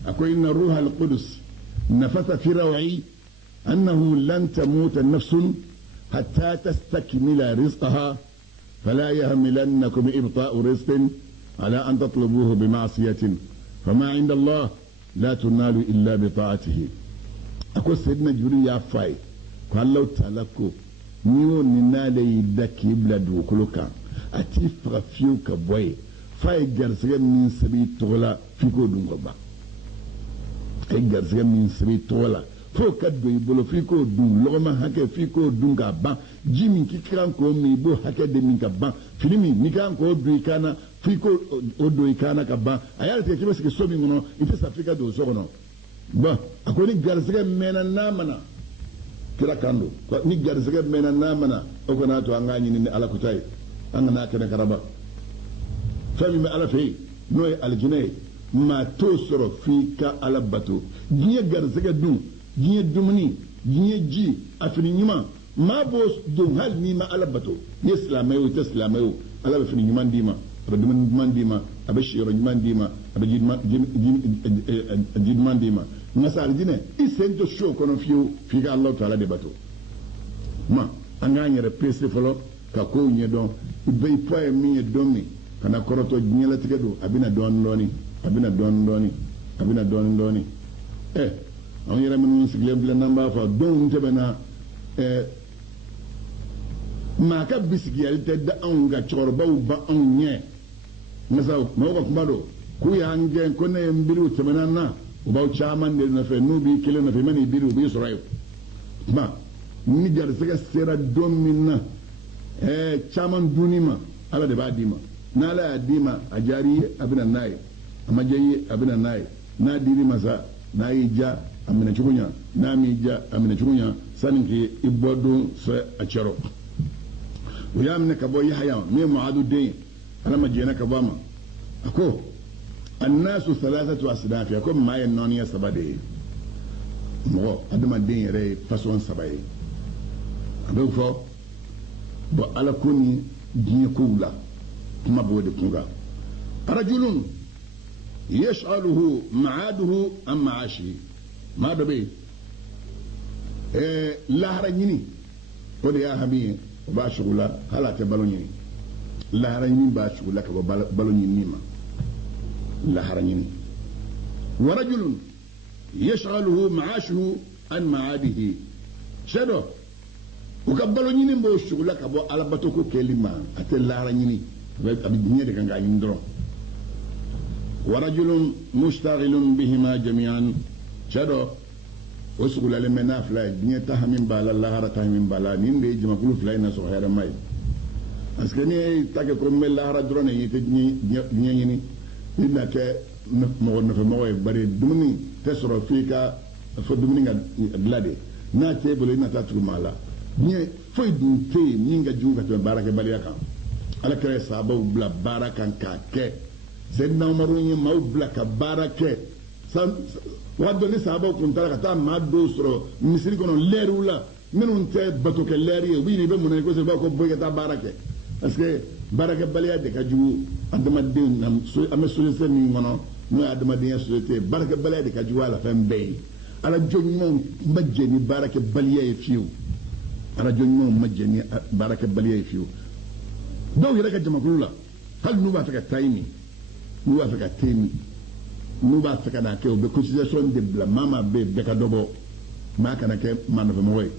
a ko inna ruha al-qudus nafasa fi raw'i annahu lan tamuta nafsun hatta tastakmila rizqaha فلا يهملنكم إبطاء رزق على أن تطلبوه بمعصية فما عند الله لا تنال إلا بطاعته أقول سيدنا جبريل يا فاي قال لو تلكو نيو ننالي يدكي بلاد وكلوكا أتي فغفيوك بوي فاي جرسغا من سبي تغلا فيكو دونغبا أي جرسغا من سبي تغلا fo ka don i bolo f'i k'o dun lɔgɔma hakɛ f'i k'o dun ka ban ji min k'i kan k'o min i b'o hakɛ de min ka ban fini min n'i kan k'o don i kan na f'i k'o don i kan na ka ban a y'a tigɛ k'i bɛ sigi so min kɔnɔ i tɛ sa f'i ka don so kɔnɔ bon a ko ni garisɛgɛ mɛnna n'a mana kira kan don ni garisɛgɛ mɛnna n'a mana o kana to an k'a ɲini ni ala kuta ye an kana kɛnɛ karaba fɛn min bɛ ala fɛ yen n'o ye alijinɛ ye maa t'o sɔrɔ f'i ka ala bato diɲɛ garisɛgɛ dun diɲɛ dumuni diɲɛ ji a fini ɲuman maa b'o don hali n'i ma ala bato i ye silamɛ ye o i tɛ silamɛ ye o ala bɛ fini ɲuman d'i ma a bɛ dumuni ɲuman d'i ma a bɛ siyɔrɔ ɲuman d'i ma a bɛ ji ɲuman d'i ma nka sa alijinɛ i sen tɛ so kɔnɔ fiyewu f'i ka ala taala de bato ma an k'an yɛrɛ pese fɔlɔ ka kow ɲɛdɔn i bɛ i poids ye min ye don min ka na kɔrɔtɔ diɲɛlatigɛ don a bɛ na dɔɔnin dɔɔnin a bɛ na dɔɔnin dɔɔnin a bɛ na dɔɔnin dɔɔnin anw yɛrɛ minnu sigilen filɛ n'an b'a fɔ denw tɛmɛna maa ka bisigiyali tɛ da anw ka cɛkɔrɔbaw ba anw ɲɛ masa mɔgɔw ka kuma don k'u y'an gɛn ko ne ye n biri u tɛmɛna n na u b'aw caman de nɔfɛ n'u b'i kelen nɔfɛ i ma n'i biri u b'i sɔrɔ yen kuma ni garisɛgɛ sera don min na caman dunni ma ala de b'a d'i ma n'ala y'a d'i ma a diyara i ye a bɛ na n'a ye a ma diya i ye a bɛ na n'a ye n'a dir'i ma sa n'a y'i diya a minɛ cogo ɲa n'a m'i diya a minɛ cogo ɲa sanni k'i bɔ don fɛ a cɛrɔ o y'a minɛ ka bɔ yahaya min ye muadu den ye ala ma jɛnɛ ka bɔ a ma a ko annaasu salasatu asnaaf a ko maa ye nɔɔniya saba de ye mɔgɔ adamaden yɛrɛ ye fasɔn saba ye a bɛ fɔ bɔn ala ko ni diɲɛ kow la kuma b'o de kun kan rajulun yash'aluhu ma'aduhu an ma'ashihi maa dɔ bɛ yen lahara ɲini o de y'a hami ye o b'a sugu la hali a tɛ balo ɲini lahara ɲini b'a sugu la ka bɔ balo ɲini ma lahara ɲini wa rajulun yash'aluhu ma'ashuhu an ma'adihi cɛ dɔ u ka balo ɲini b'o sugu la ka bɔ alabato ko kɛli ma a tɛ lahara ɲini a bɛ diɲɛ de kan k'a ɲini dɔrɔn wa rajulun mustaghilun bihima jami'an cɛ dɔ o sugulalen bɛ n'a fila ye diɲɛ ta hami b'a la lahara ta hami b'a la nin de ye jamakulu fila in na sɔrɔ hɛrɛma ye parce que n'i ye ta kɛ ko n bɛ lahara dɔrɔn de ye tɛ diɲɛ ɲini i na kɛ mɔgɔ nɔfɛmɔgɔ ye bari dumuni tɛ sɔrɔ f'i ka fo dumuni ga glade na table ina ta turmala nye foi du te ninga juga to baraka baliya kan ala kare sababu bla barakan ka ke sayyidina umaru ni mau bla ka barake waddo ni sababu kun tara ta ma do soro misiri kono lerula minun te bato ke leri wi ni be mun ko se ba ko boye ta barake parce que baraka baliya de ka ju adama den nam so ame so se ni ngono no adama den société baraka baliya de ka ju ala fembe ala jonnon majjeni baraka baliya e fiu ala jonnon majjeni baraka baliya e fiu do yira ka jama kulula hal nu ba faka taimi nu ba faka taimi nu ba faka na ke be constitution de bla mama be ka dobo ma kana ke man fa moy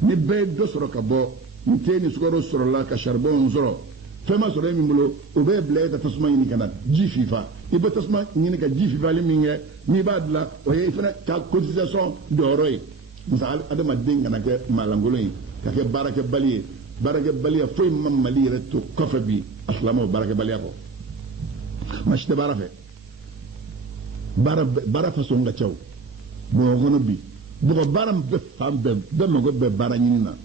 ni be do soro ka bo ni teni sukoro soro la ka charbon soro fema soro mi mulo o be ble ta tasma ni kana ji fifa ibe tasma ni ka ji fifa li minge ni ba dla o ye fena ka constitution de oroy misal adama denga na ke malangolo yi ka ke baraka baliya foy mamali reto kofa bi aslamo baraka baliya ko mashte barafe bara façon nga caw bo gono bi bo baram be fam be mo go be baranyina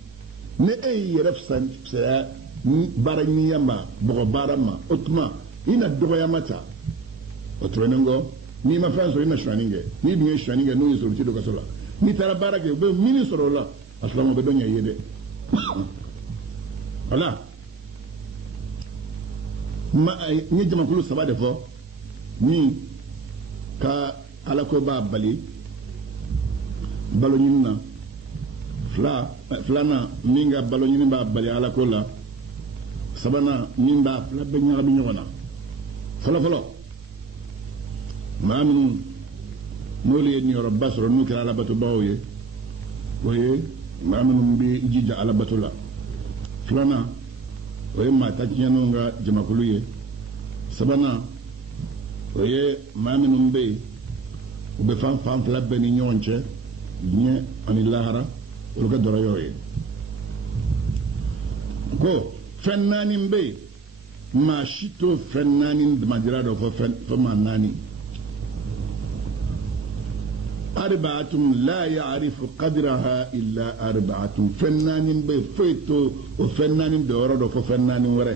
ne ay yeref san sa baranyiyama bo barama otma ina dogo yamata otrenengo ni ma fanso ina shwaninge ni bi shwaninge no yiso ti do kasola ni tara barake be ministro la aslamo be donya yede voilà ma ni jama kulu sabade fo ni ka ala ko ba bali balo nyinna flana minga balo nyinna ba bali ala ko la sabana minda fla be nyaa bi nyona folo ma min noli ni ro basro nu kala ala batu bawye waye ma min bi jija ala batu la flana waye ma ta nyano nga jama kuluye sabana oye maami num be ube fan flabbe ni ñonce ñe ani lahara wala ka doro yoye ko fennani mbe ma shito fennani majirado fo ma nani arba'atum la ya'rifu qadraha illa arba'atum fennani mbe feto o fennani doro do fo fennani wore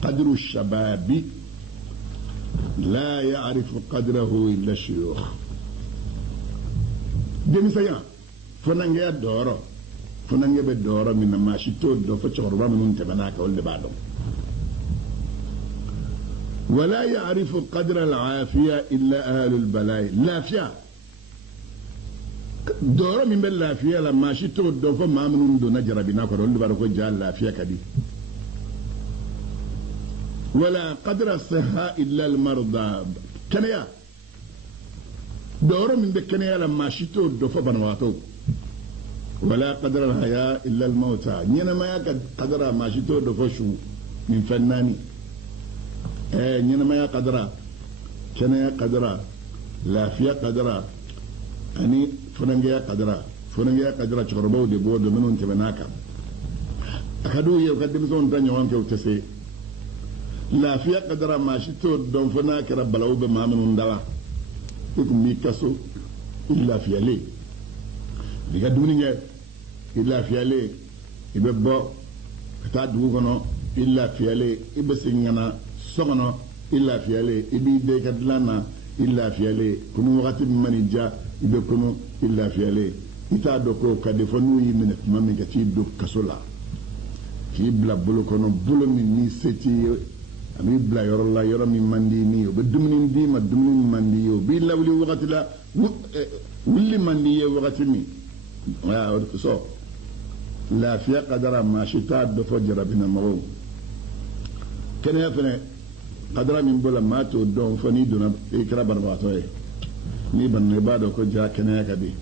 qadru shababi لا يعرف قدره إلا الشيوخ دم سيا فنانجا دورو فنانجا بدورو من ما شتو دو فشوربا من تبناك ولا بعدهم ولا يعرف قدر العافية إلا أهل البلاء لا فيا دورو من باللافية لما شتو دو فما من دون جربناك ولا بعدهم جال لافية كدي ولا قدر الصحة إلا المرضى كنيا دور من بكنيا لما شتو دفع بنواتو ولا قدر الحياة إلا الموتى نينا ما قدر ما شتو دفع شو من فناني نينا ما قدر كنيا قدر لا فيا قدر أني فننجيا قدر شربو دي بود منون تبناكا أخذوا يقدم زون تاني وانك وتسي لا في قدر ما شتو دون فناك رب لو بما من دلا يكون ميكاسو إلا في عليه بيقدمني إلا في عليه يبقى كتادو كنو إلا في عليه يبسيننا سكنو إلا في عليه يبي ديكادلانا إلا في عليه كنو وقت من جاء يبقى إلا في عليه يتادوكو كدفنو يمنك مامي كتيدو كسولا كيبلا بلو كنو بلو من نيستي ami bla yoro la yoro mi mandi ni be dumni ndi ma dumni mandi yo bi lawli wakati la wulli mandi ye wakati mi wa so la fiya qadara ma shita do fajra bina mawo kene ya fene qadara min bola ma to don fani duna ikra barbato e ni ban ne bado ko ja kene ya kadi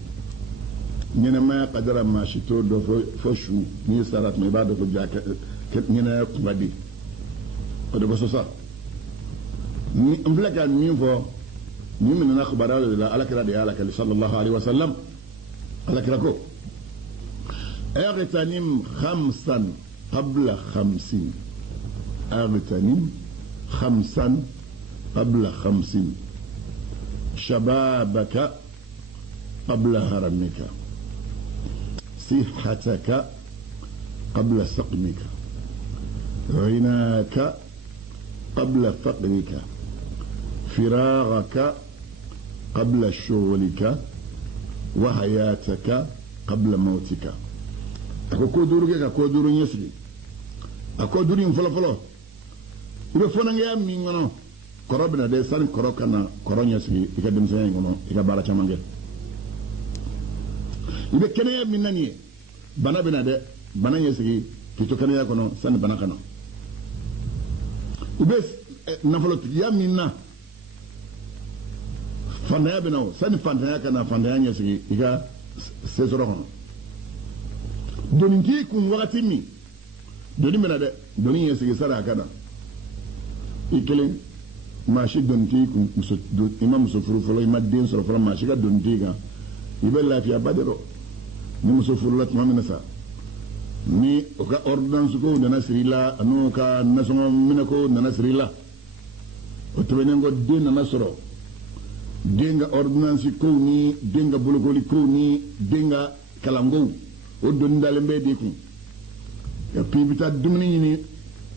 ñene ma qadara ma shito do fo shu ni sarat me bado ko ja ñene ko wadi de ko sosa ni mflaka min fo ni min na khabara la alakra de alaka sallallahu alaihi wasallam alakra ko اغتنم خمسا قبل 50 اغتنم خمسا قبل 50 شبابك قبل هرمك صحتك قبل سقمك غناك قبل فقرك فراغك قبل شغلك وحياتك قبل موتك أكو كودورك أكو دور يسري أكو دور فلو ibe fona nga mi ngono korobna de san korokana koronya si ika dem sen ngono ika bara chamange ibe kene mi nani bana bina de bana yesi kito kene ya kono san bana kana ibe nafolo ya minna fanda ya bina san fanda ya kana fanda ya yesi ika sesoro kono doninti kun wakati mi doni bina de doni yesi sara kana ikelen maashi donti ima muso furu fɔlɔ ima den sɔrɔ fɔlɔ maashi ka donti kan i bɛ lafiya ba de rɔ ni muso furula tuma min na sa ni o ka ordonnance ko nana siri la an'o ka nasɔngɔ minɛ ko nana siri la o tɛmɛnen kɔ den nana sɔrɔ den ka ordonnance kow ni den ka bolokoli kow ni den ka kalankow o doni dalen bɛ de kun et puis i bɛ taa dumuni ɲini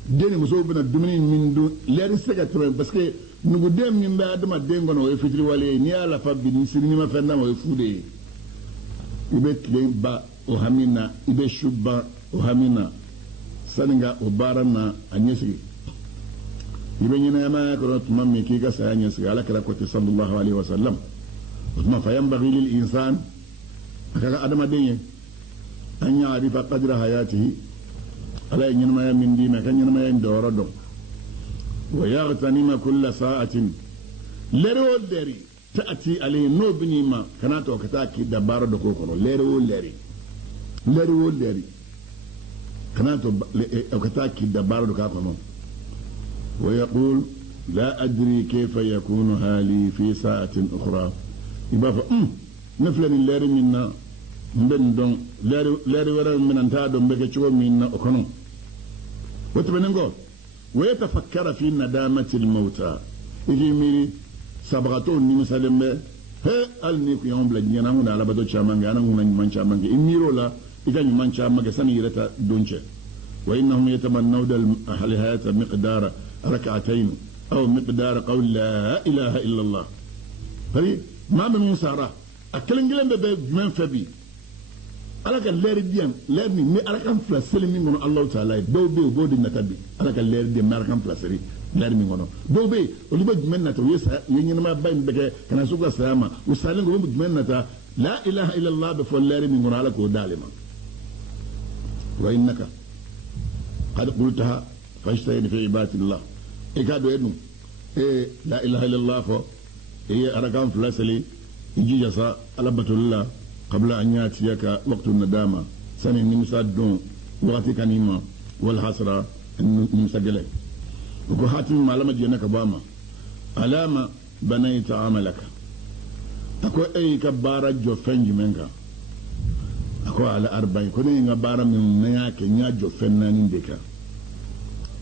den ni musow bɛna dumuni min dun lɛri se ka tɛmɛ parce que nuguden min bɛ adamaden kɔnɔ o ye fitiriwale ye n'i y'a lafa bi ni sini ma fɛn d'a ma o ye fu de ye i bɛ tile ban o hami na i bɛ su ban o hami na sani ka o baara na a ɲɛsigi i bɛ ɲɛnɛmaya kɔnɔ tuma min k'i ka saya ɲɛsigi ala kɛra kɔte sallallahu alaihi wa sallam o tuma fa yanbaghi lil insan a ka adamaden ye an ya'rifa qadra hayatihi ala ye ɲɛnɛmaya min d'i ma ka ɲɛnɛmaya in dɔyɔrɔ dɔn wa yaghtanima kulla sa'atin lɛri o lɛri ta'ati alayhi n'o bɛ n'i ma kana to ka taa k'i da baara dɔ k'o kɔnɔ lɛri o lɛri kana to ka taa k'i da baara dɔ k'a kɔnɔ wa yaqul la adri kayfa yakunu hali fi sa'atin ukhra i b'a fɔ ne filɛ nin lɛri min na n bɛ nin dɔn lɛri wɛrɛ min na n t'a dɔn n bɛ kɛ cogo min na o kɔnɔ o tɛmɛnen kɔ ويتفكر في ندامة الموتى يجي ميري سبغتو نيمسالم به هل نيكو يوم بلجينا هنا على بدو شامانغا انا هنا نيمان شامانغا اميرو لا اذا نيمان شامانغا سني يرتا دونچه وانهم يتمنون الحياة مقدار ركعتين او مقدار قول لا اله الا الله فري ما من مسارة اكلنجلن به من فبي ala ka lɛri diyan lɛri ni ni ala kan filaseli min kɔnɔ Allahu taala ye dɔw bɛ yen o b'o de nata bi ala ka lɛri diyan ala kan filaseli lɛri min kɔnɔ dɔw bɛ yen olu bɛ jumɛn nata u ye ɲɛnɛmaya ba in bɛɛ kɛ ka na se u ka saya ma u salen ko u bɛ jumɛn nata la ilaha illallah bɛ fɔ lɛri min kɔnɔ ala k'o d'ale ma wa innaka qad qultaha fashtahid fi ibadatillah e ka dɔn e dun la ilaha illallah fɔ e ye ala kan filaseli i jija sa ala batoli la قبل أن يأتيك وقت الندامة سنة نمسا دون وقتك نيمة والحسرة نمسا قلي وكو حاتم معلمة جينك باما علامة بنيت عملك أكو أي كبارة جو فنج منك أكو على 40 كوني كبارة من نياك نيا جو فنانين ديك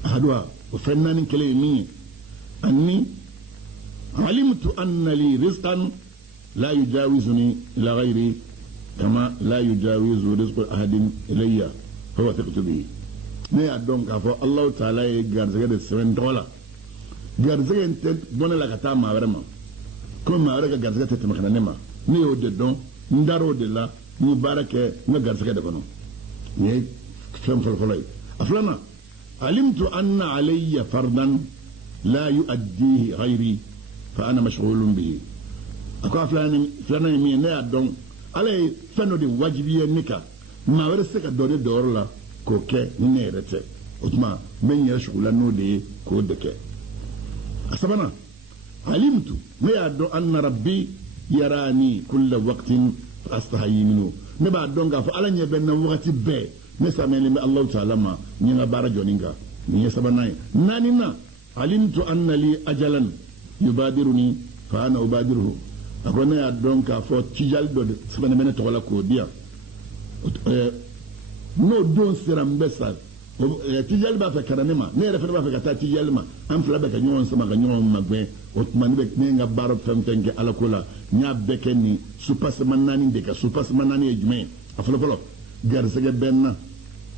أحدوا وفنانين كليمي أني علمت أن لي رزقا لا يجاوزني إلى غيري كما لا يجاوز رزق أحد إلي هو ثقت به ne a dɔn k'a fɔ Allahu taala ye garizɛgɛ de sɛbɛn tɔgɔ la garizɛgɛ in tɛ bɔ ne la ka taa maa wɛrɛ ma komi maa wɛrɛ ka garizɛgɛ tɛ tɛmɛ ka na ne ma ne y'o de dɔn n dar'o de la n ye baara kɛ n ka garizɛgɛ de kɔnɔ nin ye fɛn fɔlɔfɔlɔ ye a filanan alimtu anna alayya fardan la yu'addihi ghayri fa ana mashghulun bihi a ko a filanan ye min ye ne y'a dɔn ala ye fɛn dɔ de wajibiya ne kan maa wɛrɛ se ka dɔ ne dɔyɔrɔ la k'o kɛ ni ne yɛrɛ tɛ o tuma n bɛ n yɛrɛ sugula n'o de ye k'o de kɛ a sabanan alimtu ne y'a dɔn anna rabbi yarani kulla waqtin astahayi minhu ne b'a dɔn k'a fɔ ala ɲɛ bɛ n na wagati bɛɛ ne samɛlen bɛ Allahu taala ma n ye n ka baara jɔnin kan nin ye sabanan ye naaninan alimtu anna li ajalan yubadiruni fa ana ubadiruhu a ko ne y'a dɔn k'a fɔ cijali dɔ de sɛbɛnnen bɛ ne tɔgɔ la k'o di yan n'o don sera n bɛ sa tijali b'a fɛ kana ne ma ne yɛrɛ fana b'a fɛ ka taa tijali ma an fila bɛ ka ɲɔgɔn sama ka ɲɔgɔn magɛn o tuma ne ye ka baara fɛn fɛn kɛ ala ko la n y'a bɛɛ kɛ nin supasema 4 de kan supasema 4 ye jumɛn ye a fɔlɔfɔlɔ garisɛgɛ bɛ n na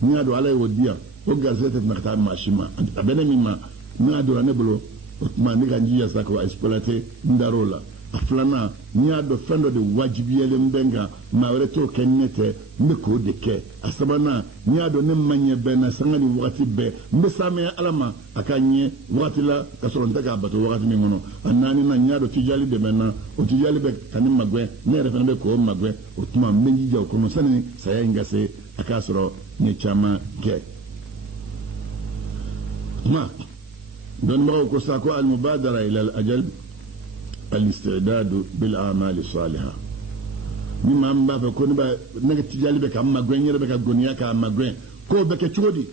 n y'a dɔn ala ye o di yan o garisɛgɛ tɛ tɛmɛ ka taa maa si ma a bɛ ne min ma n y'a dɔn ne bolo o tuma ne ka n jija sa k'o exploiter n dar'o la a filanan n y'a dɔn fɛn dɔ de wajibiyalen bɛ n kan maa wɛrɛ t'o kɛ ne tɛ n bɛ k'o de kɛ a sabanan n y'a dɔn ne ma ɲɛ bɛɛ na sanga ni wagati bɛɛ n bɛ saamɛya ala ma a ka ɲɛ wagati la ka sɔrɔ n tɛ k'a bato wagati min kɔnɔ a naaninan n y'a dɔn tijali de bɛ n na o tijali bɛ ka ne magɛn ne yɛrɛ fana bɛ k'o magɛn o tuma n bɛ n jija o kɔnɔ sani saya in ka se a k'a sɔrɔ n ye caman kɛ tuma dɔnnibagaw ko sa ko almubadara ila al-ajal الاستعداد بالأعمال الصالحة مما أنبا فكون نجتجالي بك أما جوين يربك الجنياك أما جوين كو بك تودي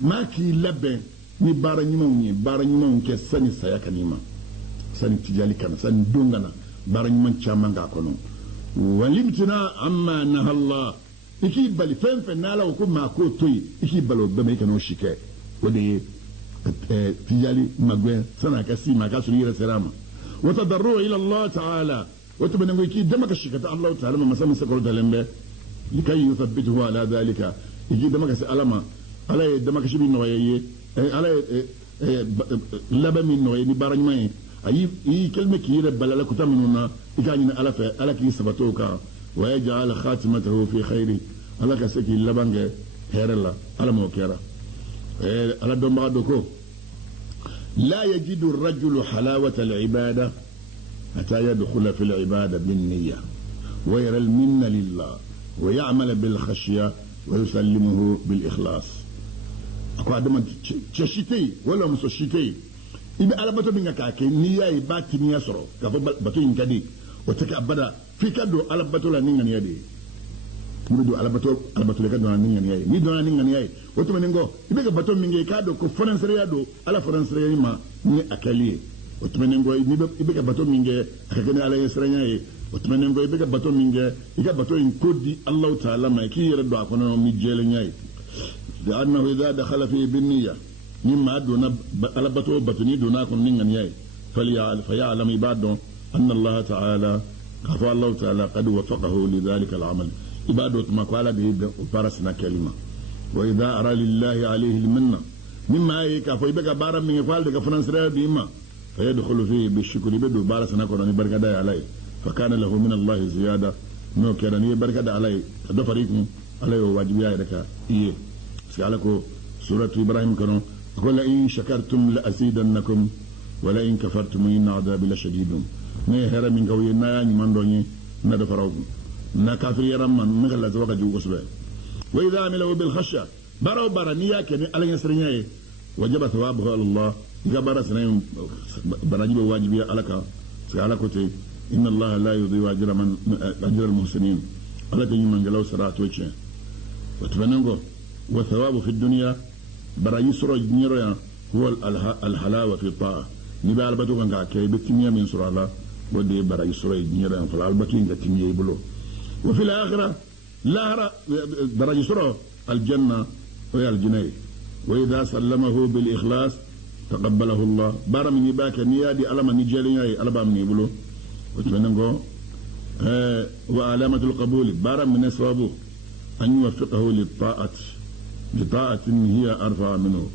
ما كي لبن ni bara nyimon ke sani saya kanima sani tijali kana sani dungana bara nyimon chama nga kono walimtina amma nahalla iki bali fen nala ko ma ko toyi iki balo be me kano shike wodi tijali magwe sana kasi makasu yira serama وتضروا إلى الله تعالى وتبنوا يكي دمك الشكة الله تعالى ما سمى سكروا دلنبه لكي يثبته على ذلك يجي دمك سألما على دمك شبي نوعي على لبا من نوعي بارن ماي أي كلمة كيرة بلا لك تمنونا يكاني على كي سبتوك ويجعل خاتمته في خير على كسكي لبنك هير الله على موكيرا على دمك دوكو لا يجد الرجل حلاوة العبادة حتى يدخل في العبادة بالنية ويرى المنة لله ويعمل بالخشية ويسلمه بالإخلاص أكو عدما تشتي ولا مسوشتي إذا على بطو منك كاكي نية يباكي نية سرو كفو بطو ينكدي وتكأبدا في كدو على بطو لنين يدي nibidu alabato le kadona ninga ni yayi ni dona ninga ni yayi woto menengo ibega bato minge kado ko français yado ala français ma ni akalié woto menengo ibega bato minge akagene ala yesranya yi woto menengo ibega bato minge iga bato in kodi allah ta'ala ma ki yirdo akono mi jele nyai لأنه إذا دخل فيه بالنية مما دون alabato batoni dona kon ninga ni yayi فيعلم عباده أن الله تعالى غفر الله تعالى قد وفقه لذلك العمل عبادة ما قال به وفرسنا كلمة وإذا أرى لله عليه المنة مما يكا فيبقى بارا من يفعل لك فرنسرية بإما فيدخل فيه بالشكر بدو بارسنا قراني بركة داي عليه فكان له من الله زيادة نو كراني بركة داي عليه فدفريكم عليه واجب يايرك إيه سيالكو سورة إبراهيم كانوا قل إن شكرتم لأزيدنكم ولئن كفرتم إن عذابي لشديد نيهر من قوي نايا من دوني ندفروكم نكافر يرمان نغلا زوجة جوجس به وإذا عمله بالخشية برا برا نيا كني على يسرنيه وجب ثوابه على الله إذا برا سنين برجب واجبية علىك سألكوتي إن الله لا يضيع أجر المحسنين على كي من جلو سرعة وجهه وتبننغو والثواب في الدنيا برا يسرع جنيرا هو الحلاوة في الطاعة نبي على بدو كان كي بتنيا من سرعة الله ودي برا يسرع جنيرا فلا البتين كتنيا يبلو وفي الآخرة لا درجة سرعة الجنة وهي الجنة وإذا سلمه بالإخلاص تقبله الله بارا من يباك نيادي ألما نجالي ألبا من يبلو وتمنى وعلامة القبول بارا من أسوابه أن يوفقه لطاعة هي أرفع منه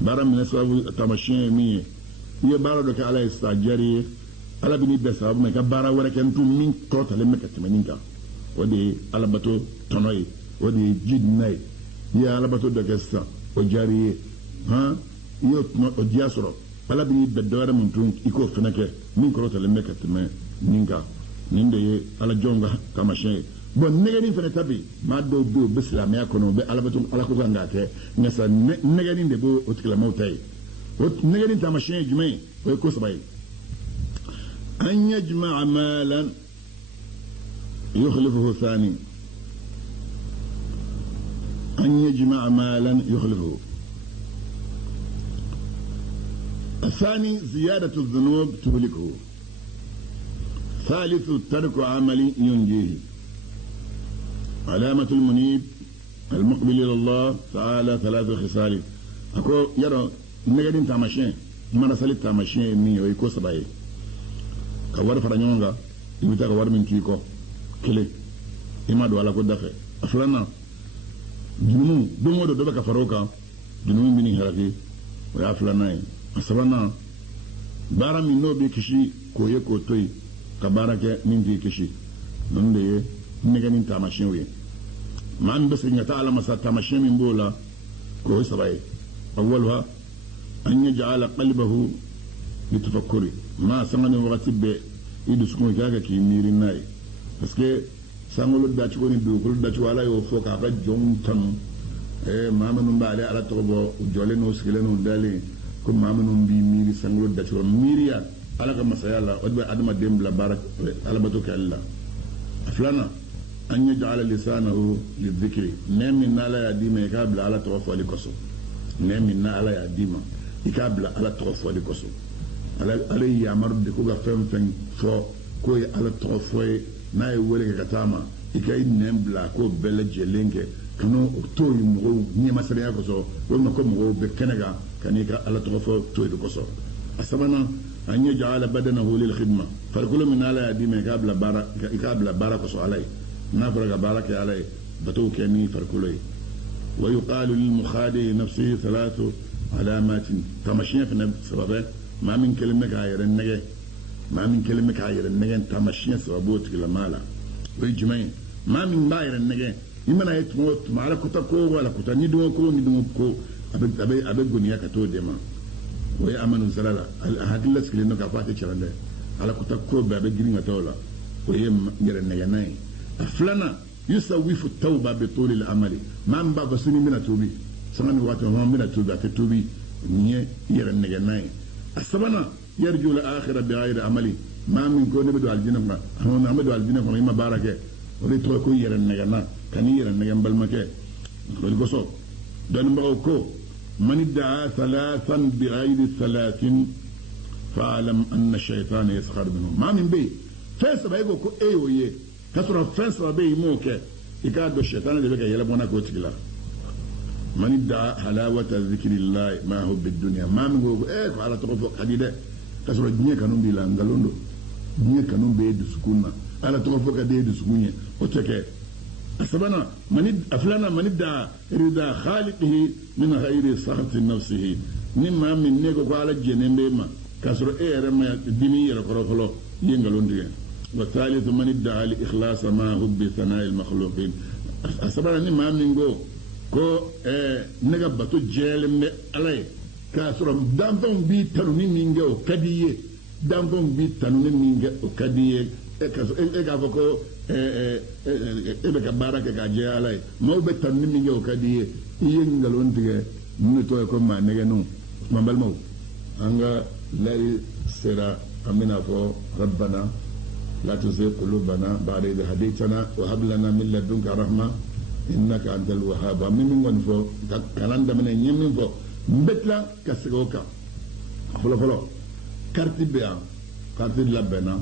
بارا من أسوابه تمشيه مية هي بارا لك على استعجاري ألا بني بسابه ما كبارا ولكن تو من توتا لما كتمنينك ودي alabato tonoy ودي jidnay ya alabato dagesta o jariye ha yo o diasoro ala bi beddore mun tun iko fenake min ko tele mekat me ninga ninde ye ala jonga kamashe bon negani fene tabi ma do bislam ya kono be alabato ala ko ngate ngasa negani de bo o tikla mawtay o negani tamashe jumay ko ko sabay an yajma malan يخلفه ثاني أن يجمع مالا يخلفه الثاني زيادة الذنوب تهلكه ثالث ترك عمل ينجيه علامة المنيب المقبل إلى الله تعالى 3 خصال أكو يرى نجدين تامشين ما نسالي تامشين مي ويكو سباي كوار فرانيونغا يبتا كوار من كيكو كلي إما دوالا كو دافع أفلانا جنوم دومو دو دوبا كفاروكا جنوم بني هراكي ويا أفلانا أسرانا بارا من نو بي كشي كويه كو توي كبارك من في كشي نندي نجدين تامشين وي ما عم بس إن تعلم تامشين من بولا كوي سباي أولها أن يجعل قلبه لتفكري ما سمعني وقتي ب يدسكون كذا كي ميرين ناي بس كي سامولو داتشوني دوكول داتشو على يوفوك على جون تام ما منهم بالي على تقبو جولين وسكلين ودالي كم ما منهم بميري سامولو داتشو ميريا على كم مسألة أدب أدم الدم بلا بارك على بتوك الله فلانا أن يجعل لسانه للذكر نام من على يديم يكابل على توفى لكسو نام من على يديم يكابل على توفى لكسو على يامر دكوغا فم فم فو كوي على توفى ناي ولك كتاما يكاي نام بلا كو بلج لينك كانوا توي مغو نيما سريا كسو وما كو مغو بكنغا كانيكا على توفى توي كسو أسمعنا أن يجعل بدنه للخدمة فالكل من على يديم يكابل بارك كسو عليه نافرق بارك عليه بتوك يمين فركولي ويقال للمخادع نفسه 3 علامات تمشينا في سببه ما من كلمة غير النجى ما من كلمة غير النجى تمشينا سببوت كلا مالا ويجمعين ما من غير النجى إما يتموت ما على كتكو ولا كتا ندمو كو أبد بنيا كتو دما ويأمن زلالا هذا اللي سكلينو كفاتي شرنده على كتكو بأبد جريمة تولا ويم غير النجى ناي فلنا يسوف التوبة بطول العمل ما مبا سني من التوبي سنني وقت ما من التوبة التوبي نيه يرنجناي السبنا يرجو الآخرة بغير عملي ما من كون بدو الجنة هو نعمدو الجنة فما باركه وليتو كو يرنجنا كان يرنجن بالمكه بالقصو دون بروكو من ادعى 3 بغير 3 فاعلم أن الشيطان يسخر منه ما من بي فاسبا يقول كو ايوه كثر الفنس ربي موكا يكاد الشيطان اللي بقى يلبونا كوتكلا من ادعى حلاوة ذكر الله ما هو بالدنيا ما من هو على تغفق حديدة كثر الدنيا كانوا بلا انغالوندو الدنيا كانوا بيد سكونا على تغفق ديد سكونية وتكا أسبنا أفلانا من ادعى رضا خالقه من غير سخط نفسه نما من نيكو على الجنين بما كثر رما الدنيا يرقرقلو ينغالوندو والثالث من ادعى الإخلاص ما هو بثناء المخلوقين أسبنا ما منغو كو نغبتو جيلم علي كاسرم دامفون بي تنوني مينغو كديه دامفون بي تنوني مينغو كديه كاسو كافكو بك بارك كاجي علي مو بتنوني مينغو كديه ينغالون تيغي نتو كو ما نغنو ما بالمو انغا لا سرا امنا فو ربنا لا تزغ قلوبنا بعد إذ هديتنا وهب لنا من لدنك رحمة إنك أنت الوهاب من فو كلام ده من يمين فو mbetla kasikoka folo karte bea karte labena